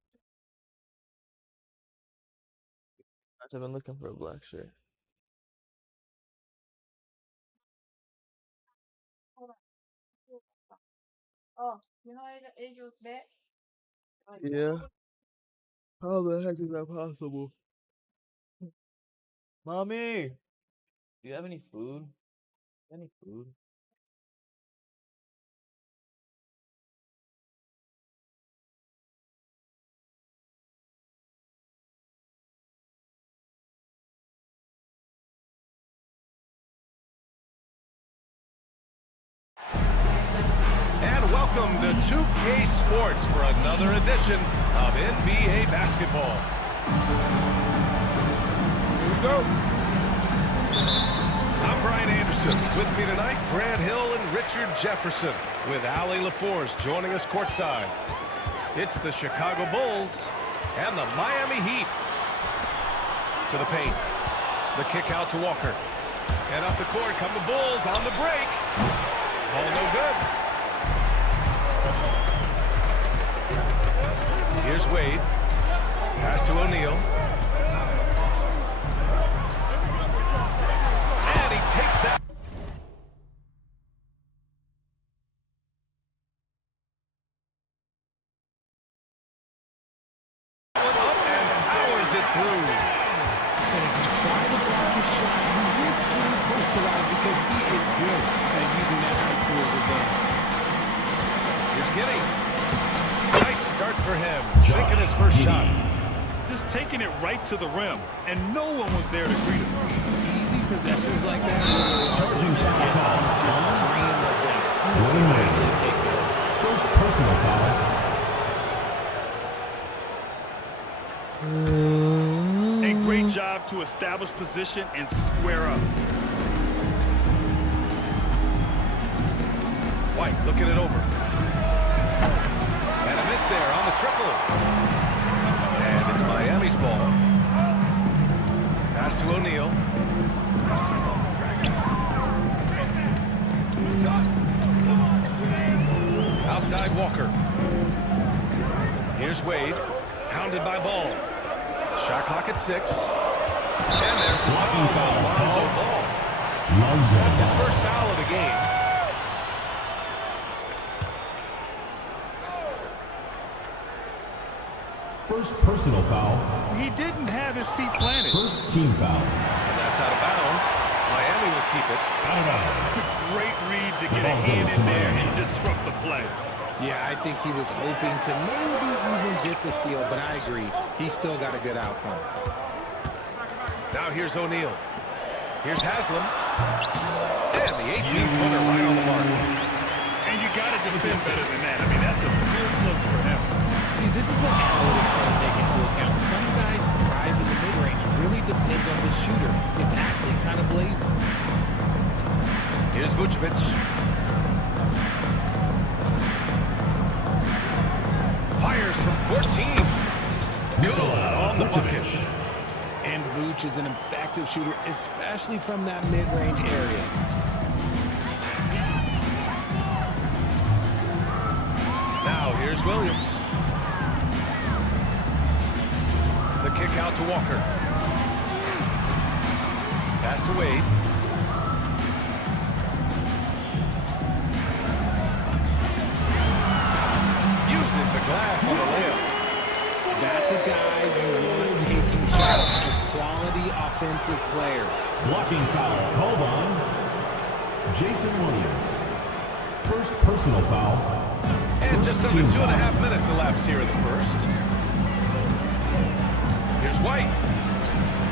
I've been looking for a black shirt. Oh, you know it goes back. Yeah. How the heck is that possible? Mommy, do you have any food? Any food? And Welcome to 2K Sports for another edition of NBA basketball. Here we go. I'm Brian Anderson. With me tonight, Grant Hill and Richard Jefferson, with Allie LaForce joining us courtside. It's the Chicago Bulls and the Miami Heat. To the paint. The kick out to Walker. And up the court come the Bulls on the break. Ball no good. Here's Wade. Pass to O'Neal. And he takes that. Up and powers it through. And if you try to block his shot, you risk getting posterized because he is good at using that height to his advantage. Here's Giddey. Nice start for him. Sinking his first shot. Just taking it right to the rim, and no one was there to greet him. Easy possessions like that really are just dream of them. He will take those. First personal foul. A great job to establish position and square up. White looking it over. And a miss there on the triple. And it's Miami's ball. Pass to O'Neal. Outside Walker. Here's Wade. Hounded by Ball. Shot clock at 6. And there's the foul. Lonzo Ball. That's his first foul of the game. First personal foul. He didn't have his feet planted. First team foul. And that's out of bounds. Miami will keep it. Out of bounds. That's a great read to get a hand in there and disrupt the play. Yeah, I think he was hoping to maybe even get the steal, but I agree. He still got a good outcome. Now here's O'Neal. Here's Haslam. And the 18-footer right on the mark. And you got to defend better than that. I mean, that's a good look for him. See, this is what analytics don't take into account. Some guys thrive in the mid-range. It really depends on the shooter. It's actually kind of blazing. Here's Vucevic. Fires from 14. Good on the bucket. And Vooch is an effective shooter, especially from that mid-range area. Now here's Williams. The kick out to Walker. Pass to Wade. Uses the glass on the layup. That's a guy you want taking shots. A quality offensive player. Blocking foul called on Jason Williams. First personal foul. And just under 2.5 minutes elapsed here in the first. Here's White.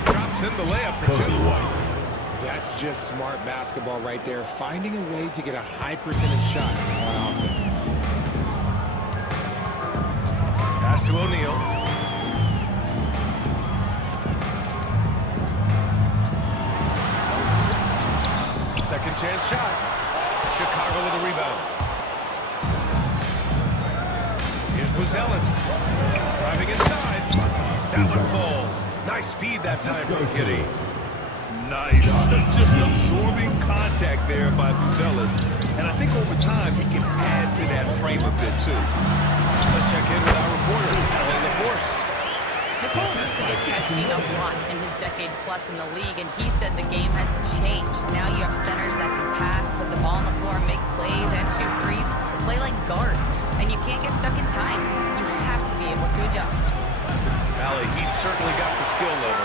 Drops in the layup for 2. That's just smart basketball right there. Finding a way to get a high percentage shot on offense. Pass to O'Neal. Second chance shot. Chicago with a rebound. Here's Buzelis. Driving inside. That one falls. Nice feed that time from Giddey. Nice. Just absorbing contact there by Buzelis. And I think over time he can add to that frame a bit too. Let's check in with our reporter, Allie LaForce. Vucevic has seen a lot in his decade plus in the league, and he said the game has changed. Now you have centers that can pass, put the ball on the floor, make plays, and shoot threes, play like guards. And you can't get stuck in time. You have to be able to adjust. Allie, he's certainly got the skill level.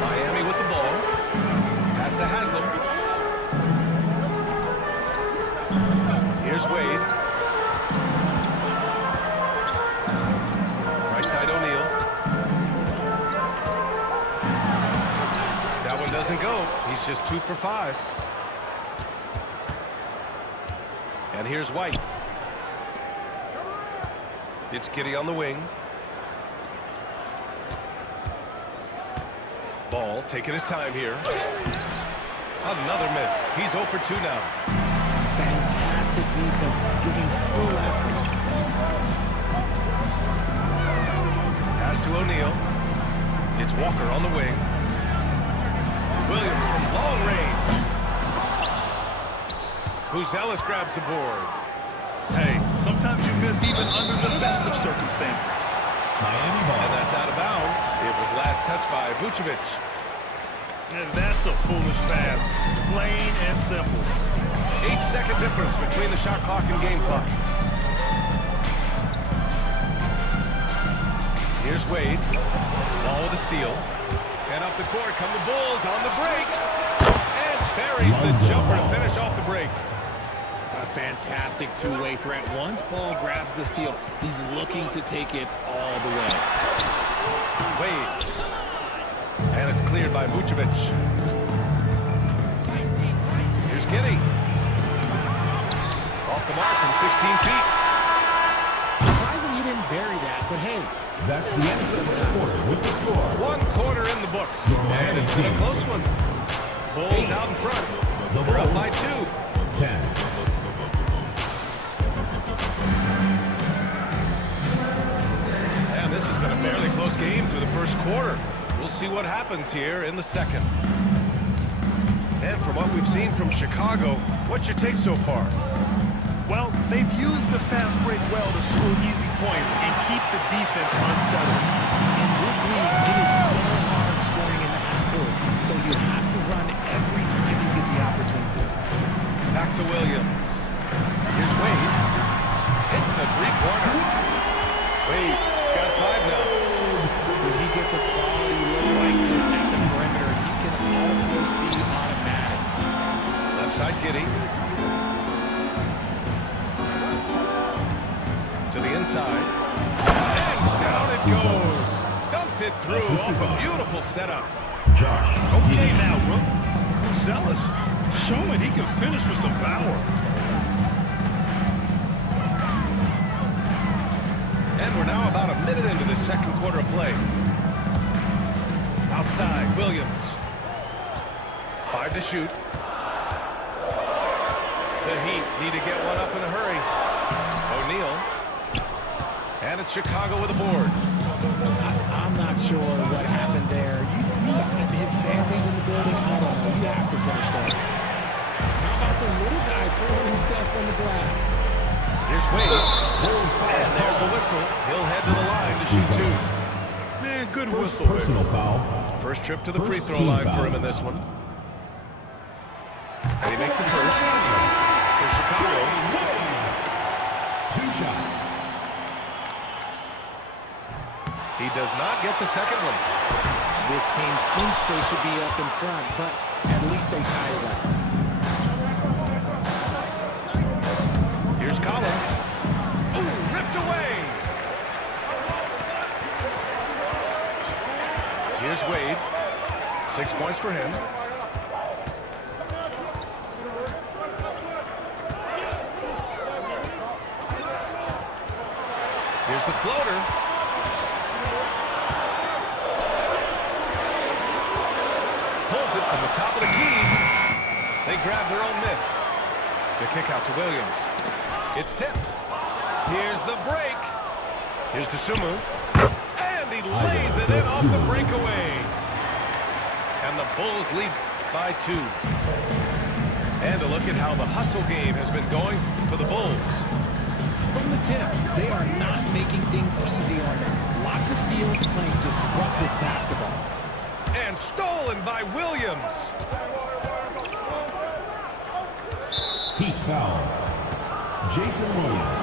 Miami with the ball. Pass to Haslam. Here's Wade. Right side O'Neal. That one doesn't go. He's just 2 for 5. And here's White. It's Giddey on the wing. Ball taking his time here. Another miss. He's 0 for 2 now. Fantastic defense, giving full effort. Pass to O'Neal. It's Walker on the wing. Williams from long range. Buzelis grabs the board. Hey, sometimes you miss even under the best of circumstances. Miami ball. And that's out of bounds. It was last touched by Vucevic. And that's a foolish pass. Plain and simple. 8-second difference between the shot clock and game clock. Here's Wade. Ball with a steal. And up the court come the Bulls on the break. And buries the jumper to finish off the break. A fantastic two-way threat. Once Ball grabs the steal, he's looking to take it all the way. Wade. And it's cleared by Vucevic. Here's Giddey. Off the mark from 16 feet. Surprising he didn't bury that, but hey. That's the end of the quarter with the score. 1 quarter in the books. And it's been a close one. Bulls out in front. They're up by 2. 10. And this has been a fairly close game through the first quarter. We'll see what happens here in the second. And from what we've seen from Chicago, what's your take so far? Well, they've used the fast break well to score easy points and keep the defense unsettled. In this league, it is so hard scoring in the half court, so you have to run every time you get the opportunity. Back to Williams. Here's Wade. Hits the three-pointer. Wade got 5 now. When he gets a quality look like this at the perimeter, he can almost be automatic. Left side Giddey. To the inside. And down it goes. Dumped it through off a beautiful setup. Josh. Okay now, Rook. Buzelis showing he can finish with some power. And we're now about a minute into the second quarter of play. Outside, Williams. 5 to shoot. The Heat need to get one up in a hurry. O'Neal. And it's Chicago with a board. I'm not sure what happened there. His family's in the building. I don't know. You have to finish those. How about the little guy throwing himself on the glass? Here's Wade. And there's a whistle. He'll head to the line to shoot 2. Man, good First whistle. personal foul. First trip to the First free throw team line foul. for him in this one. And he makes it first. For Chicago. 2 shots. He does not get the second one. This team thinks they should be up in front, but at least they tie it up. Here's Collins. Ooh, ripped away. Here's Wade. 6 points for him. Here's the floater. Pulls it from the top of the key. They grab their own miss. The kick out to Williams. It's tipped. Here's the break. Here's Dosunmu. And he lays it in off the breakaway. And the Bulls lead by 2. And a look at how the hustle game has been going for the Bulls. From the tip, they are not making things easy on them. Lots of steals, playing disruptive basketball. And stolen by Williams. Heat foul. Jason Williams.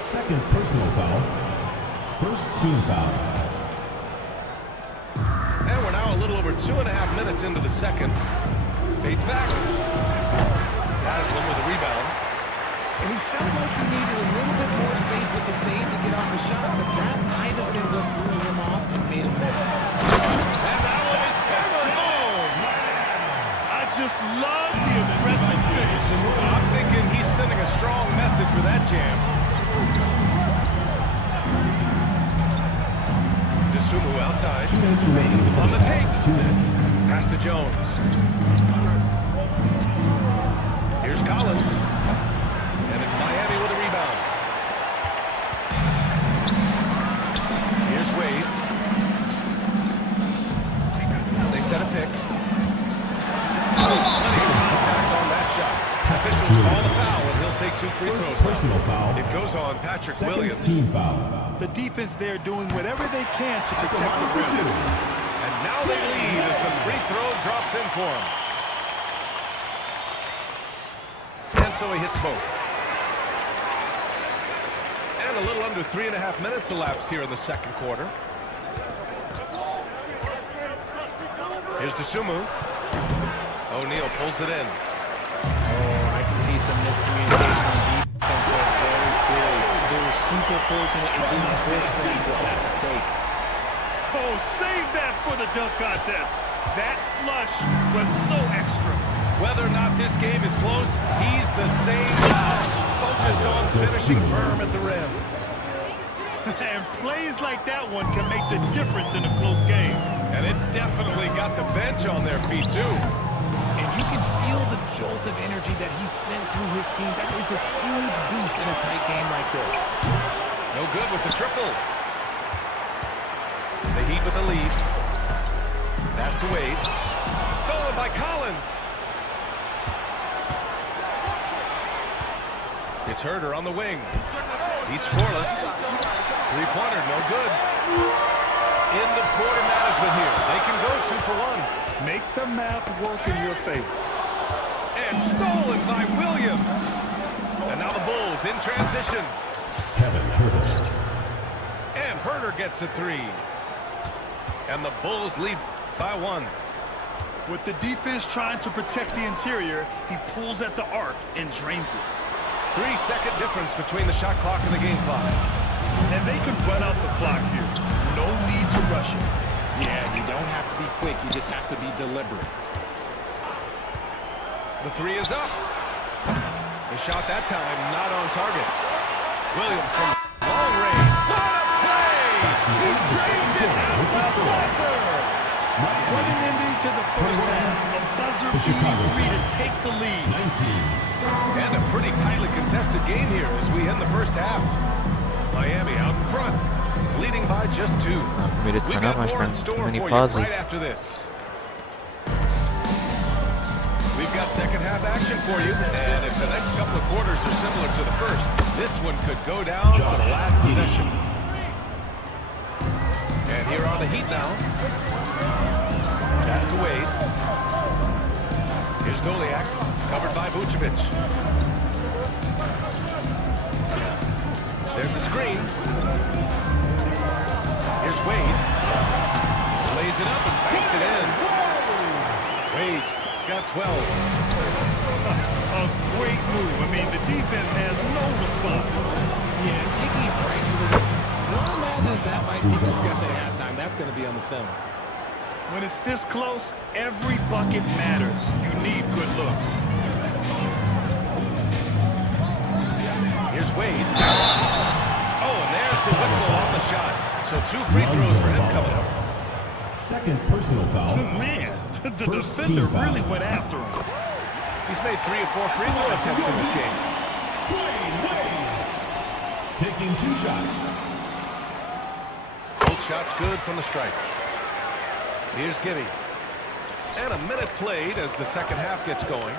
Second personal foul. First team foul. And we're now a little over 2.5 minutes into the second. Fades back. Haslam with a rebound. And he felt like he needed a little bit more space with the fade to get off the shot, but that might have been what threw him off and made him miss. And that one is hammered home. I just love the aggressive finish. I'm thinking he's sending a strong jam. DeSumo outside. 2 minutes remaining in the On first the half. take. 2 minutes. Pass to Jones. Here's Collins. And it's Miami with a rebound. Here's Wade. They set a pick. Plenty of contact on that shot. Officials call the foul, and he'll take 2 free throws. Personal foul. It goes on Patrick Second Williams. team foul. The defense there doing whatever they can to protect the rim. And now they lead as the free throw drops in for him. And so he hits both. And a little under 3.5 minutes elapsed here in the second quarter. Here's DeSumo. O'Neal pulls it in. Oh, I can see some miscommunication on defense there very clearly. They were super fortunate it didn't twitch them with that mistake. Oh, save that for the dunk contest. That flush was so extra. Whether or not this game is close, he's the same guy, focused on finishing firm at the rim. And plays like that one can make the difference in a close game. And it definitely got the bench on their feet, too. And you can feel the jolt of energy that he sent through his team. That is a huge boost in a tight game like this. No good with the triple. The Heat with the lead. Pass to Wade. Stolen by Collins. It's Herder on the wing. He's scoreless. Three-pointer, no good. End of quarter management here. They can go 2 for 1. Make the math work in your favor. And stolen by Williams. And now the Bulls in transition. Kevin Herder. And Herder gets a 3. And the Bulls lead by 1. With the defense trying to protect the interior, he pulls at the arc and drains it. 3-second difference between the shot clock and the game clock. And they can run out the clock here. No need to rush it. Yeah, you don't have to be quick. You just have to be deliberate. The 3 is up. The shot that time not on target. Williams from long range. What a play! He drains it out the buzzer. What an ending to the first half. A buzzer-beating 3 to take the lead. 19. And a pretty tightly contested game here as we end the first half. Miami out in front, leading by just 2. We did turn up, my friend. Too many pauses. Right after this. We've got second half action for you, and if the next couple of quarters are similar to the first, this one could go down to the last possession. And here are the Heat now. Pass to Wade. Here's Doliak, covered by Vucevic. There's a screen. Here's Wade. Lays it up and banks it in. Wade got 12. A great move. I mean, the defense has no response. Yeah, taking it right to the rim. No imagines that might be discussed at halftime. That's going to be on the film. When it's this close, every bucket matters. You need good looks. Here's Wade. Oh, and there's the whistle on the shot. So 2 free throws for him coming up. Second personal foul. Man, the defender really went after him. He's made 3 or 4 free throw attempts in this game. Taking 2 shots. Both shots good from the stripe. Here's Giddy. And a minute played as the second half gets going.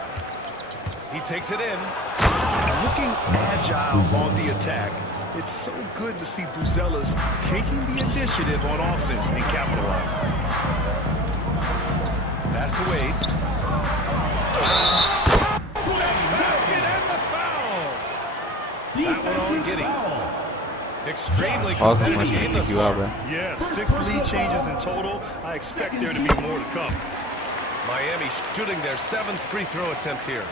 He takes it in. Looking agile on the attack. It's so good to see Buzelas taking the initiative on offense and capitalizing. Pass to Wade. Basket and the foul. That one on Giddy. Extremely competitive game thus far. Yeah, 6 lead changes in total. I expect there to be more to come. Miami shooting their 7th free throw attempt here.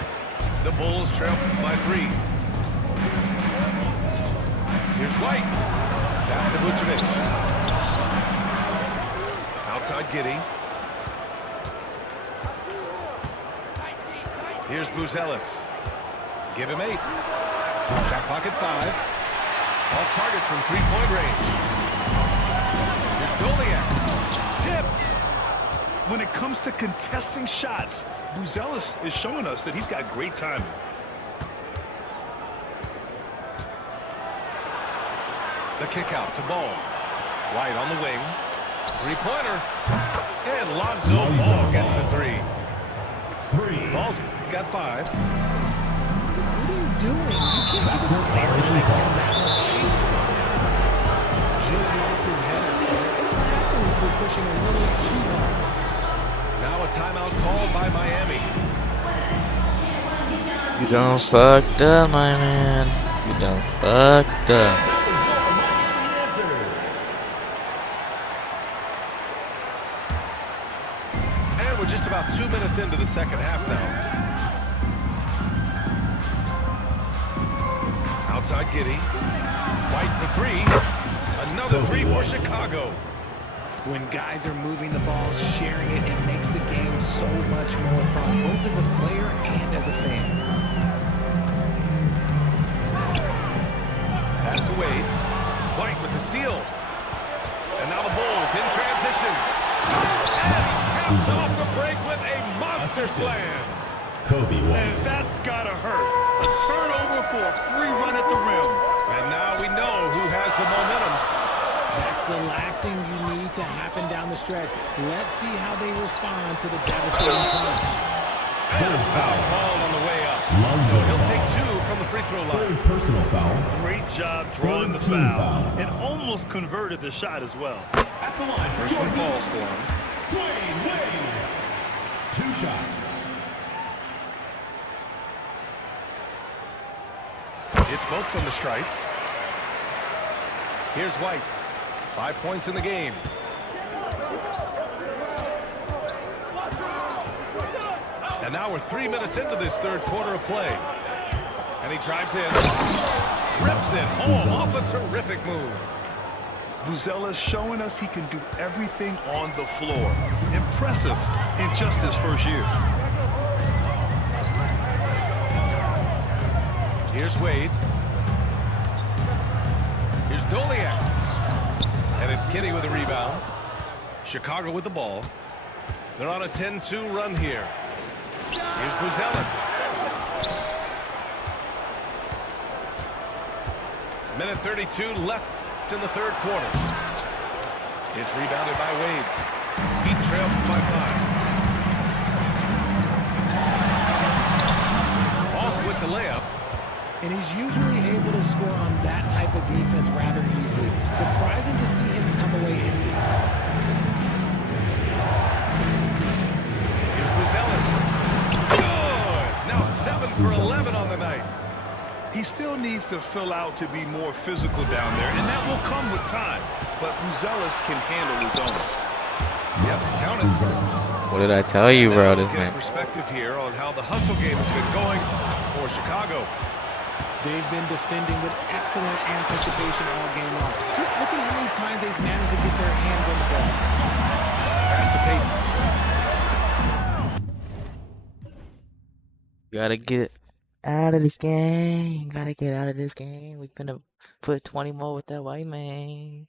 The Bulls trail by 3. Here's White. Pass to Vucevic. Outside Giddy. Here's Buzelas. Give him 8. Shot clock at 5. Off target from three-point range. Here's Doliak. Tipped. When it comes to contesting shots, Buzelis is showing us that he's got great timing. The kick out to Ball. White on the wing. Three-pointer. And Lonzo Ball gets a 3. Ball's got 5. What are you doing? You can't give a player like him that much space. Come on now. Just lost his header. It'll happen if we're pushing a little too hard. Now a timeout called by Miami. You done fucked up, my man. You done fucked up. And we're just about 2 minutes into the second half now. Outside Giddey. White for 3. Another 3 for Chicago. When guys are moving the ball, sharing it, it makes the game so much more fun, both as a player and as a fan. Pass to Wade. White with the steal. And now the Bulls in transition. And he caps off the break with a monster slam. And that's gotta hurt. A turnover for a free run at the rim. And now we know who has the momentum. That's the last thing you need to happen down the stretch. Let's see how they respond to the devastating punch. And a foul called on the way up. So he'll take 2 from the free throw line. Personal foul. Great job drawing the foul. And almost converted the shot as well. At the line, First one falls for him. Dwayne Wade. 2 shots. It's both from the stripe. Here's White. 5 points in the game. And now we're 3 minutes into this third quarter of play. And he drives in. Rips it home off a terrific move. Buzelis showing us he can do everything on the floor. Impressive in just his first year. Here's Wade. Here's Doliak. And it's Giddey with a rebound. Chicago with the ball. They're on a 10-2 run here. Here's Buzelis. Minute 32 left in the third quarter. It's rebounded by Wade. He trailed by 5. Off with the layup. And he's usually able to score on that type of defense rather easily. Surprising to see him come away empty. Here's Buzelis. Good! Now 7 for 11 on the night. He still needs to fill out to be more physical down there, and that will come with time. But Buzelis can handle his own. Yep, count it. What did I tell you, bro? This Get man. perspective here on how the hustle game has been going for Chicago. They've been defending with excellent anticipation all game long. Just look at how many times they've managed to get their hands on the ball. Pass to Peyton. Gotta get out of this game. Gotta get out of this game. We finna put 20 more with that white man.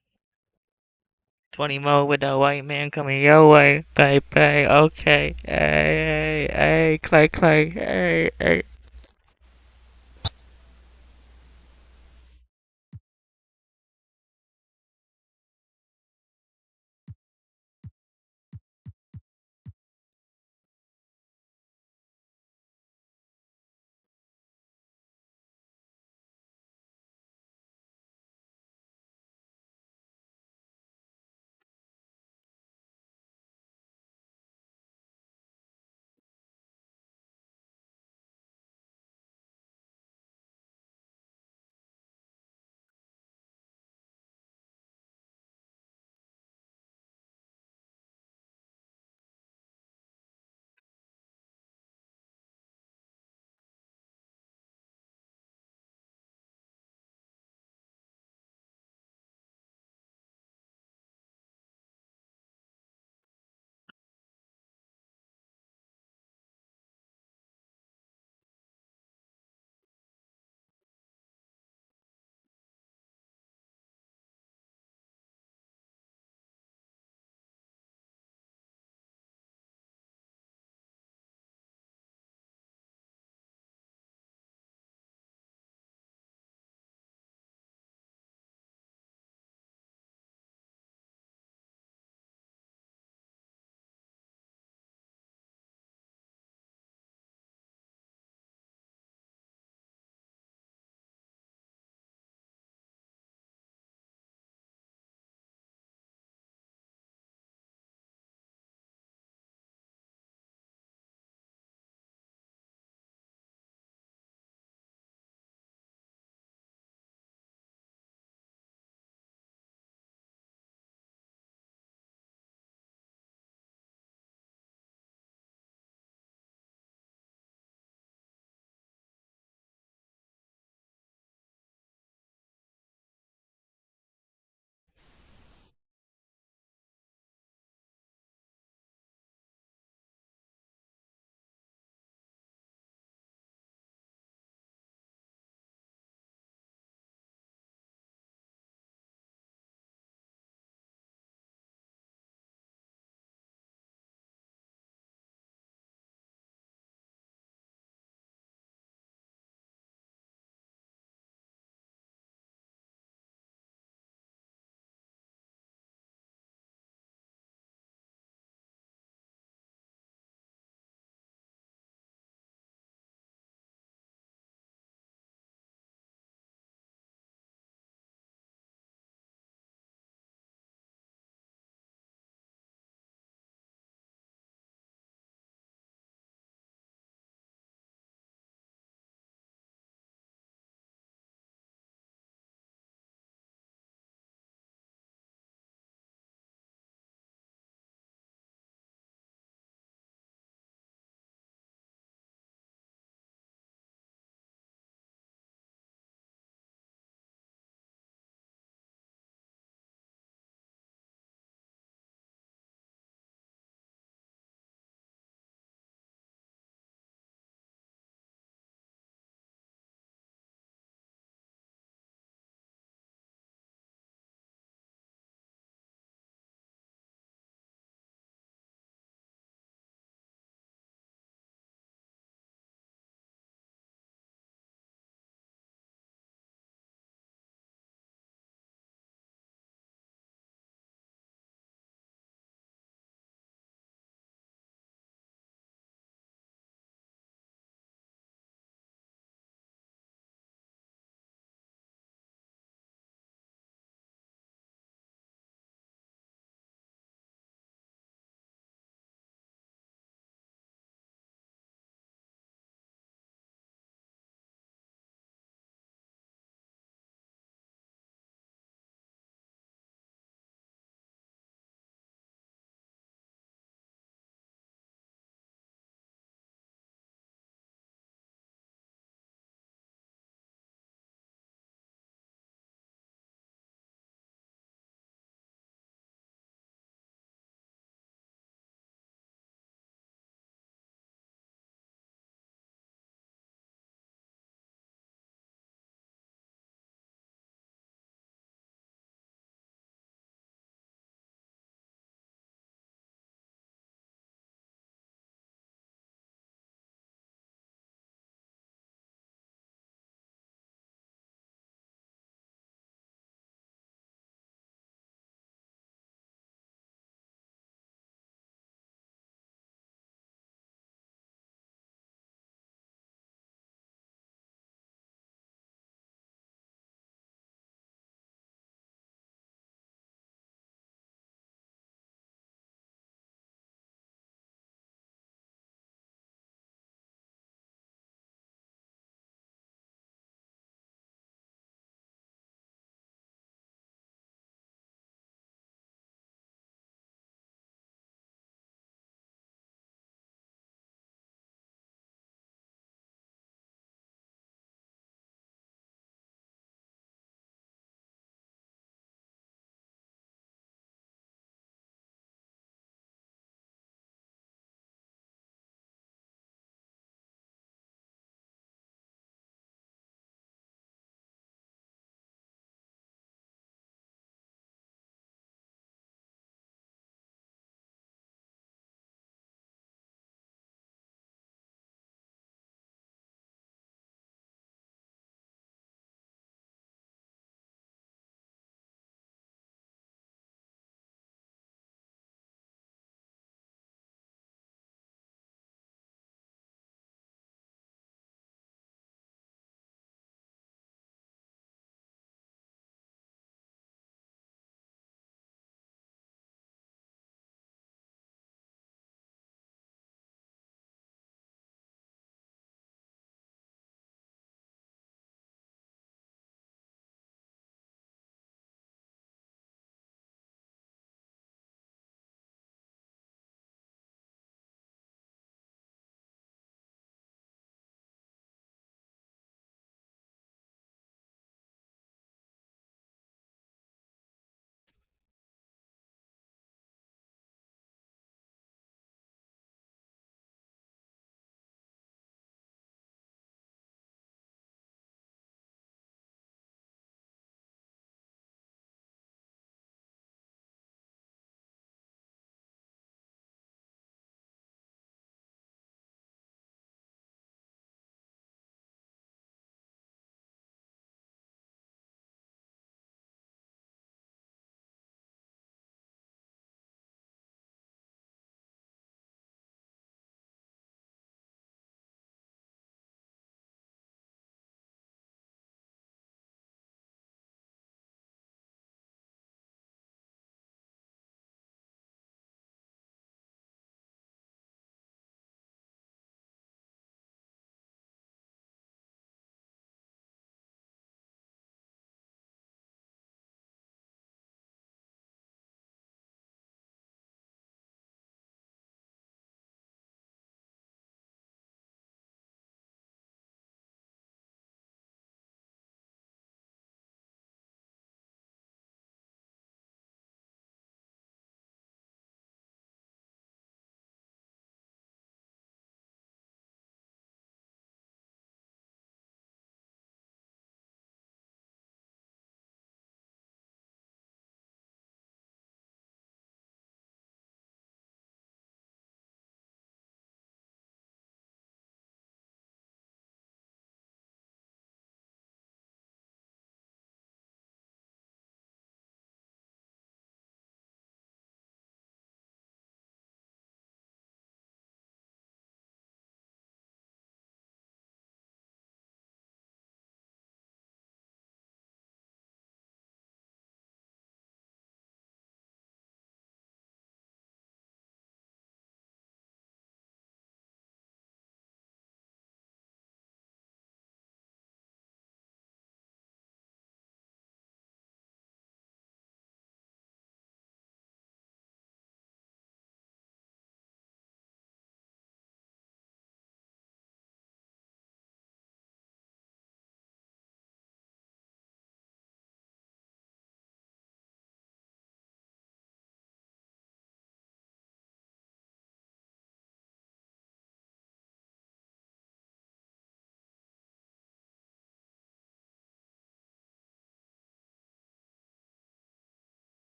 20 more with that white man coming your way, baby. Okay. Hey, hey, hey, Clay, Clay. Hey, hey.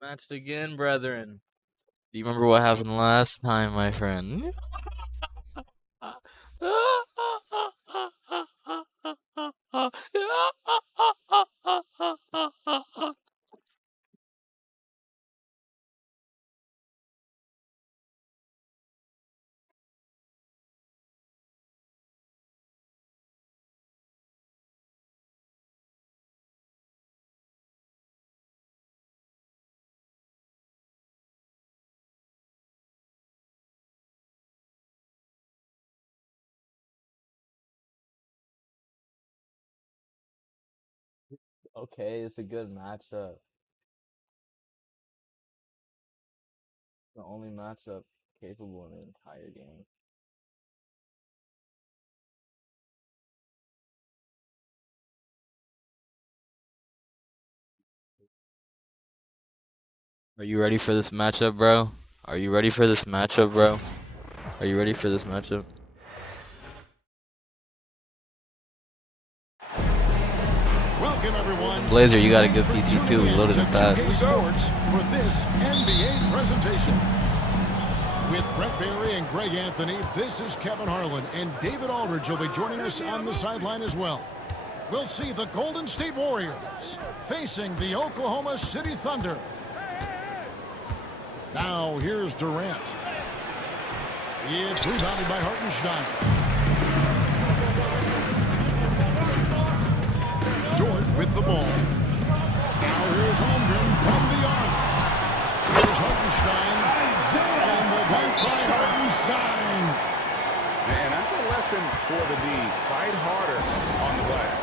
Matched again, brethren. Do you remember what happened last time, my friend? Okay, it's a good matchup. The only matchup capable in the entire game. Are you ready for this matchup, bro? Are you ready for this matchup, bro? Are you ready for this matchup? Welcome everyone. Blazer, you got a Thanks good for PC too. tuning We in loaded to him fast. 2K Sports for this NBA presentation. With Brett Barry and Greg Anthony, this is Kevin Harlan, and David Aldridge will be joining us on the sideline as well. We'll see the Golden State Warriors facing the Oklahoma City Thunder. Now here's Durant. It's rebounded by Hartenstein. Dort with the ball. Now here's Holmgren from the arc. Here's Hartenstein. And the dunk by Hartenstein. Man, that's a lesson for the D. Fight harder on the glass.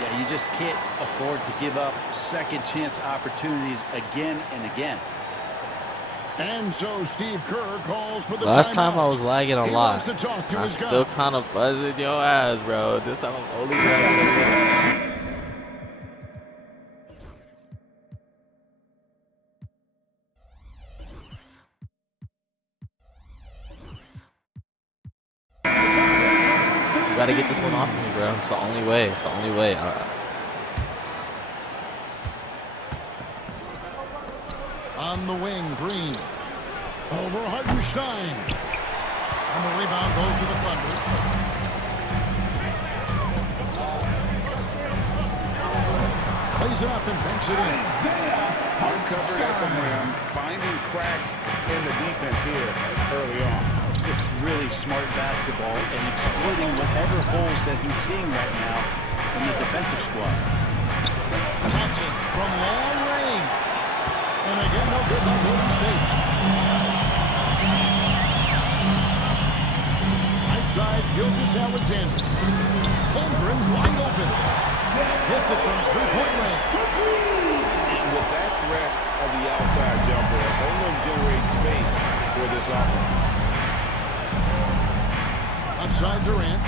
Yeah, you just can't afford to give up second chance opportunities again and again. And so Steve Kerr calls for the Last timeout. time I was lagging a He lot. wants to talk to I'm his still guys. kind of buzzing your ass, bro. This time I'm only lagging. You gotta get this one off of me, bro. It's the only way. It's the only way. On the wing, Green. Over Hartenstein. And the rebound goes to the Thunder. Plays it up and banks it in. Uncovered at the rim, finding cracks in the defense here early on. Just really smart basketball and exploiting whatever holes that he's seeing right now in the defensive squad. Thompson from long range. And again, no good by Golden State. Right side, Gilgeous-Alexander. Holmgren wide open. Hits it from three-point range. And with that threat of the outside jumper, Holmgren generates space for this offense. Outside Durant.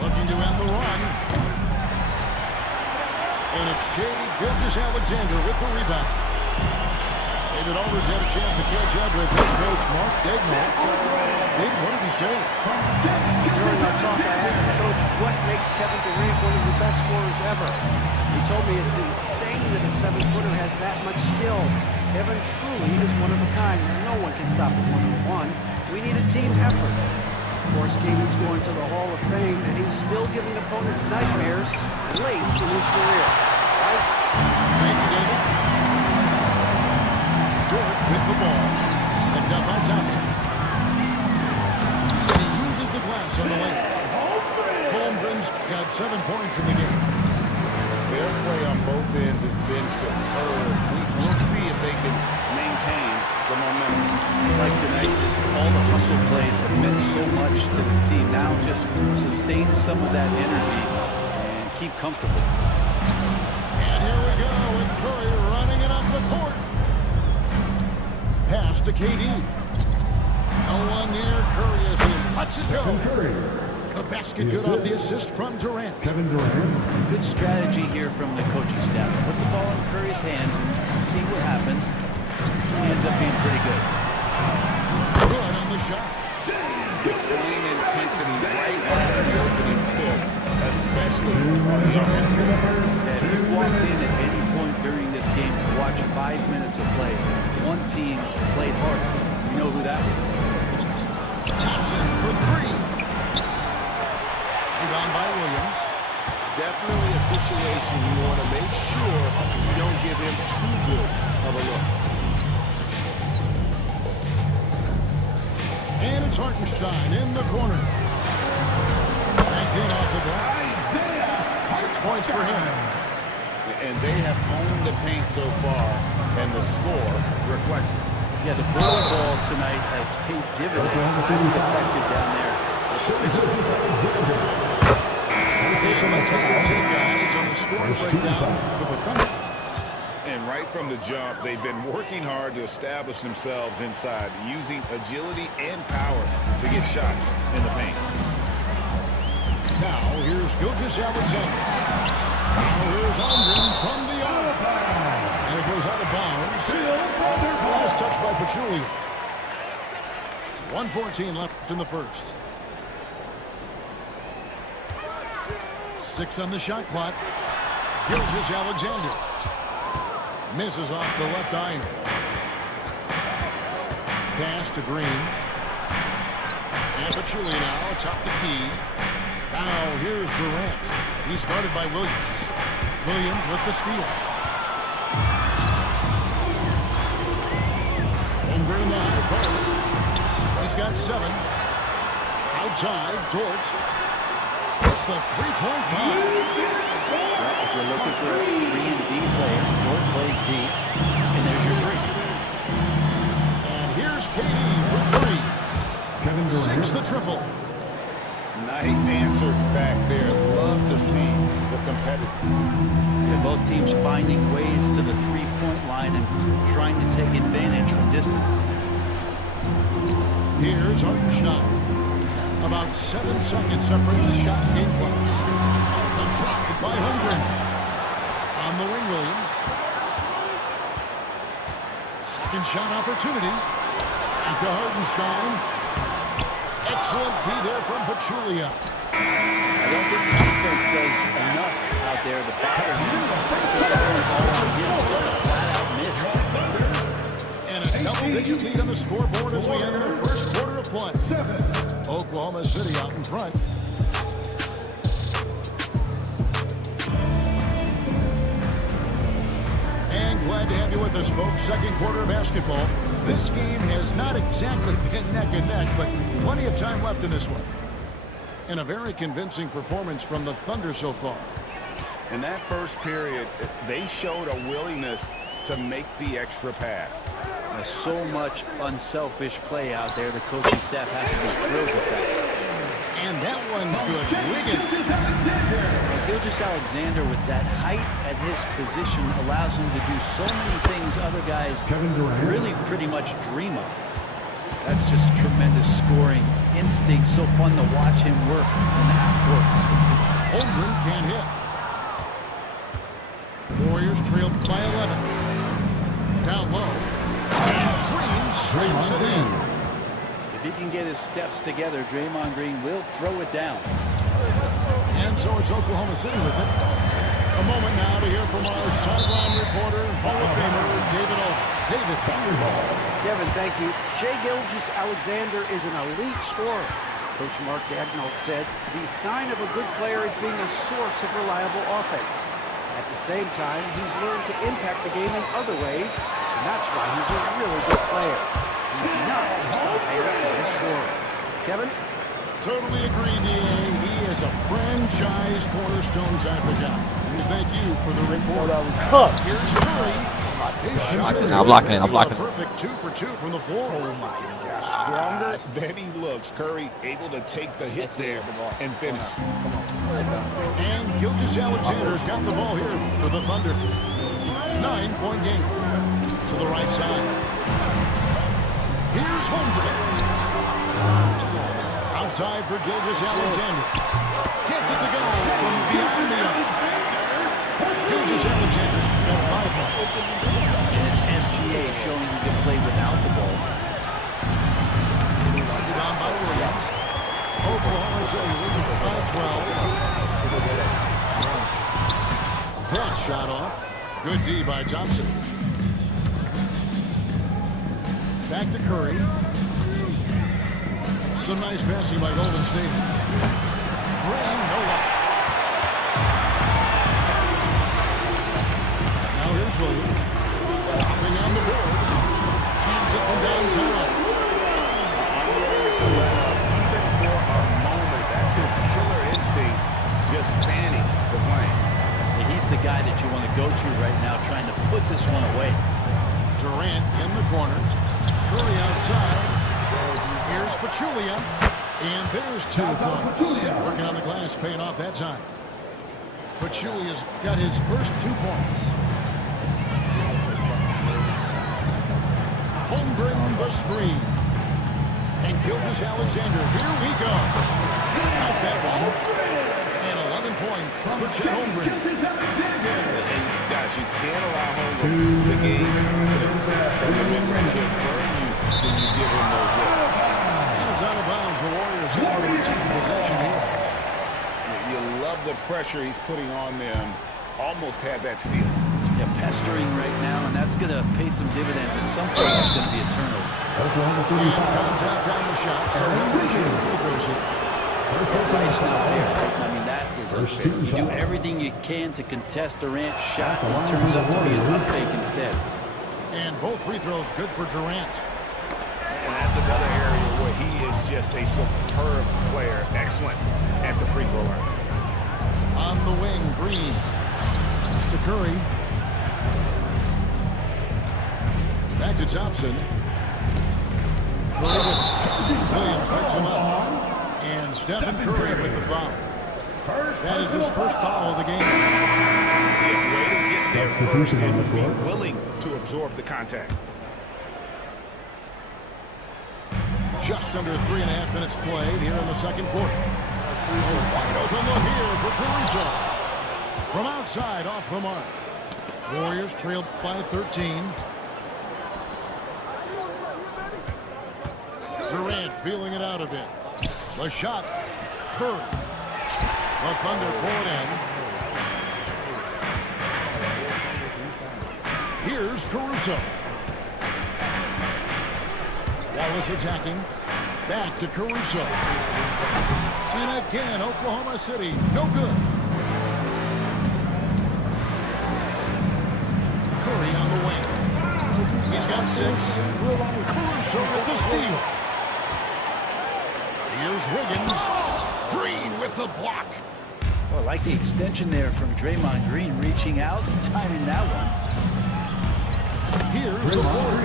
Looking to end the run. And it's Shea Gilgeous-Alexander with the rebound. David Aldridge had a chance to catch up with head coach Mark Daigneault. David, what did he say? During our talk, I asked the coach what makes Kevin Durant one of the best scorers ever. He told me it's insane that a 7-footer has that much skill. Kevin truly is one of a kind. No one can stop him one-on-one. We need a team effort. Of course, KD's going to the Hall of Fame, and he's still giving opponents nightmares late in his career. Guys, thank you, David. Dort with the ball. Picked up by Thompson. And he uses the glass on the way. Holmgren's got 7 points in the game. Their play on both ends has been superb. We'll see if they can maintain the momentum. Like tonight, all the hustle plays have meant so much to this team. Now just sustain some of that energy and keep comfortable. And here we go with Curry running it up the court. Pass to KD. No one near Curry as he lets it go. The basket good off the assist from Durant. Kevin Durant. Good strategy here from the coaching staff. Put the ball in Curry's hands and see what happens. He ends up being pretty good. Good on the shot. Displaying intensity right after the opening tip, especially on the offensive end. If he walked in at any point during this this game to watch 5 minutes of play. One team played hard. You know who that was. Thompson for three. Rebound by Williams. Definitely a situation you want to make sure you don't give him too good of a look. And it's Hartenstein in the corner. Back in off the glass. 6 points for him. And they have owned the paint so far, and the score reflects it. Yeah, the bullet ball tonight has paid dividends. Highly effective down there with the physical side. And let's get your take, guys, on the score breakdown for the Thunder. And right from the jump, they've been working hard to establish themselves inside, using agility and power to get shots in the paint. Now, here's Gilgeous-Alexander. Now, here's Holmgren from the arc. And it goes out of bounds. Last touch by Pachulia. 1:14 left in the first. 6 on the shot clock. Gilgeous-Alexander. Misses off the left iron. Pass to Green. And Pachulia now atop the key. Now here's Durant. He's guarded by Williams. Williams with the steal. Holmgren in the high post. He's got 7. Outside, Dort. It's the three-point bomb. If you're looking for a 3-and-D player, Dort plays deep, and there's your 3. And here's KD for 3. 6 the triple. Nice answer back there. Love to see the competitiveness. Yeah, both teams finding ways to the three-point line and trying to take advantage from distance. Here's Hartenstein. About 7 seconds separating the shot and game clocks. Controlled by Holmgren. On the wing, Williams. Second shot opportunity. Back to Hartenstein. Excellent D there from Pachulia. I don't think the defense does enough out there to bother him. And a double-digit lead on the scoreboard as we enter the first quarter of play. Oklahoma City out in front. And glad to have you with us, folks. Second quarter of basketball. This game has not exactly been neck and neck, but plenty of time left in this one. And a very convincing performance from the Thunder so far. In that first period, they showed a willingness to make the extra pass. There's so much unselfish play out there. The coaching staff has to be thrilled with that. And that one's good. Wiggins. Gilgeous-Alexander, with that height at his position, allows him to do so many things other guys really pretty much dream of. That's just tremendous scoring instinct. So fun to watch him work in the half court. Holmgren can't hit. Warriors trailed by 11. Down low. And Green slams it in. If he can get his steps together, Draymond Green will throw it down. And so it's Oklahoma City with it. A moment now to hear from our sideline reporter, Hall of Famer David O. David, Kevin, thank you. Shai Gilgeous-Alexander is an elite scorer. Coach Mark Daigneault said the sign of a good player is being a source of reliable offense. At the same time, he's learned to impact the game in other ways, and that's why he's a really good player. He's not just a player, he's a scorer. Kevin? Totally agree, D.A. He is a franchise cornerstone type of guy. We thank you for the report. That was tough. Here's Curry. His shot is I'll block it. I'll block it. perfect 2 for 2 from the floor. Oh my God. Stronger than he looks. Curry able to take the hit there and finish. And Gilgeous-Alexander's got the ball here for the Thunder. 9-point game. To the right side. Here's Holmgren. Outside for Gilgeous-Alexander. Gets it to go from beyond the arc. Gilgeous-Alexander's got 5 points. And it's SGA showing he can play without the ball. Down by Williams. Oklahoma City leading by 12. That shot off. Good D by Thompson. Back to Curry. Some nice passing by Golden State. Green, no luck. Now here's Williams. Hopping on the board. Hands it from downtown. Unwilling to let up even for a moment. That's his killer instinct, just fanning the flame. Yeah, he's the guy that you want to go to right now, trying to put this one away. Durant in the corner. Curry outside. Here's Pachulia. And there's 2 points. Working on the glass, paying off that time. Pachulia's got his first 2 points. Holmgren the screen. And Gilgeous-Alexander. Here we go. Out that one. And 11 points for Chet Holmgren. And guys, you can't allow Holmgren to gain confidence. He'll burn you when you give him those looks. And it's out of bounds. The Warriors are taking possession here. You love the pressure he's putting on them. Almost had that steal. Yeah, pestering right now, and that's going to pay some dividends. At some point, it's going to be a turnover. Contact down the shot, so we're shooting free throws here. It's not fair. I mean, that is unfair. You do everything you can to contest Durant's shot, and it turns out to be an up fake instead. And both free throws good for Durant. And that's another area where he is just a superb player. Excellent at the free throw line. On the wing, Green. It's to Curry. Back to Thompson. Williams picks him up. And Stephen Curry with the foul. That is his first foul of the game. Yeah, way to get there first and be willing to absorb the contact. Just under 3.5 minutes played here in the second quarter. A wide open look here for Caruso. From outside, off the mark. Warriors trailed by 13. Durant feeling it out a bit. The shot. Curry. The Thunder pull it in. Here's Caruso. Wallace attacking. Back to Caruso. And again, Oklahoma City. No good. Curry on the wing. He's got 6. Caruso with the steal. Here's Wiggins. Green with the block. Well, I like the extension there from Draymond Green, reaching out and timing that one. Here's the floor.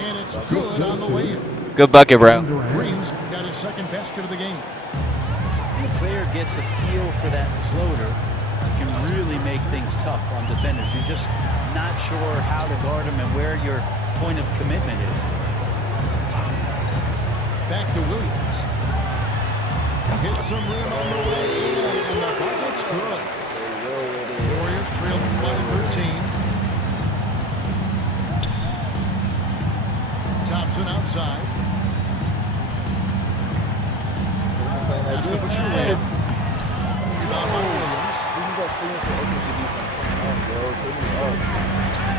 And it's good on the way in. Good bucket, bro. Green's got his second basket of the game. When a player gets a feel for that floater, it can really make things tough on defenders. You're just not sure how to guard him and where your point of commitment is. Back to Williams. Hits some rim on the way, and the bucket's good. Warriors trail by 13. Thompson outside. That's the Pachulia. Rebound by Williams.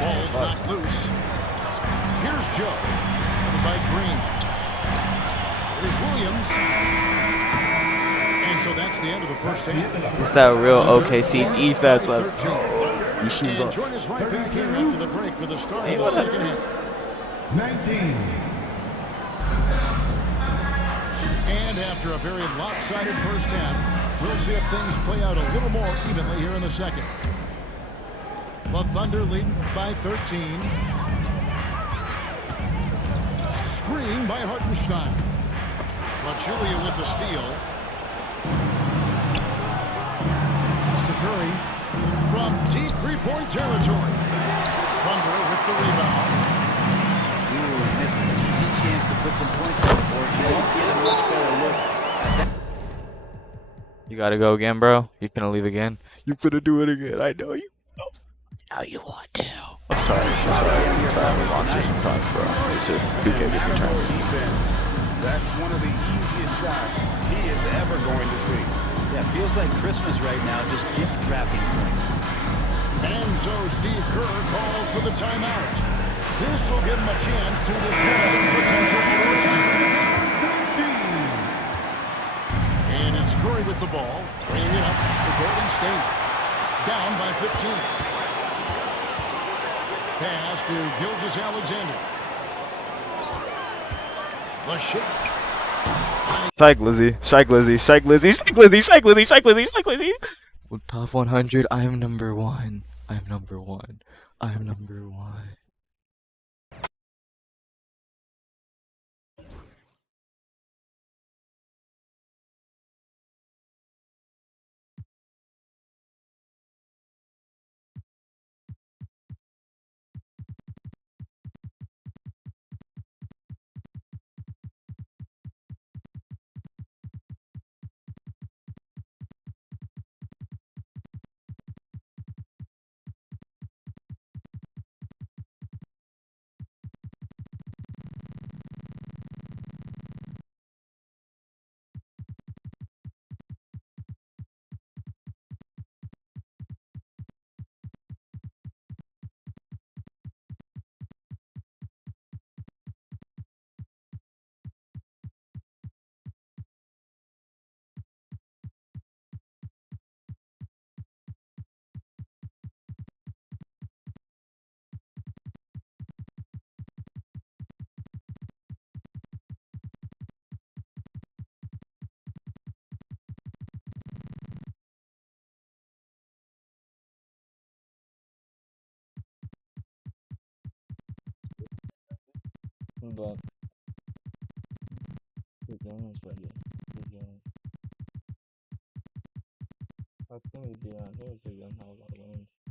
Ball's not loose. Here's Joe. Covered by Green. Here's Williams. And so that's the end of the first half. It's that real OKC defense. Let's go. And join us right back here after the break for the start of the second half. 19. And after a very lopsided first half, we'll see if things play out a little more evenly here in the second. The Thunder leading by 13. Screen by Hartenstein. Pachulia with the steal. It's to Curry from deep three-point territory. Thunder with the rebound. Ooh, missed an easy chance to put some points on the board. Get a much better look at that. You gotta go again, bro. You gonna leave again? You finna do it again. I know you. Now you want to. I'm sorry. We lost here sometimes, bro. It's just 2K gets the turn. That's one of the easiest shots he is ever going to see. Yeah, it feels like Christmas right now, just gift wrapping points. And so Steve Kerr calls for the timeout. This will give him a chance to discuss some potential moves. And it's Curry with the ball, bringing it up for Golden State. Down by 15. Pass to Gilgeous-Alexander. The shake. Shike Lizzie, Shike Lizzie, Shike Lizzie, Shike Lizzie, Shike Lizzie, Shike Lizzie, Shike Lizzie. Top 100, I am number one. I am number one. I am number one. But the game is ready. The game. I think we do. I think we can have a lot of wins.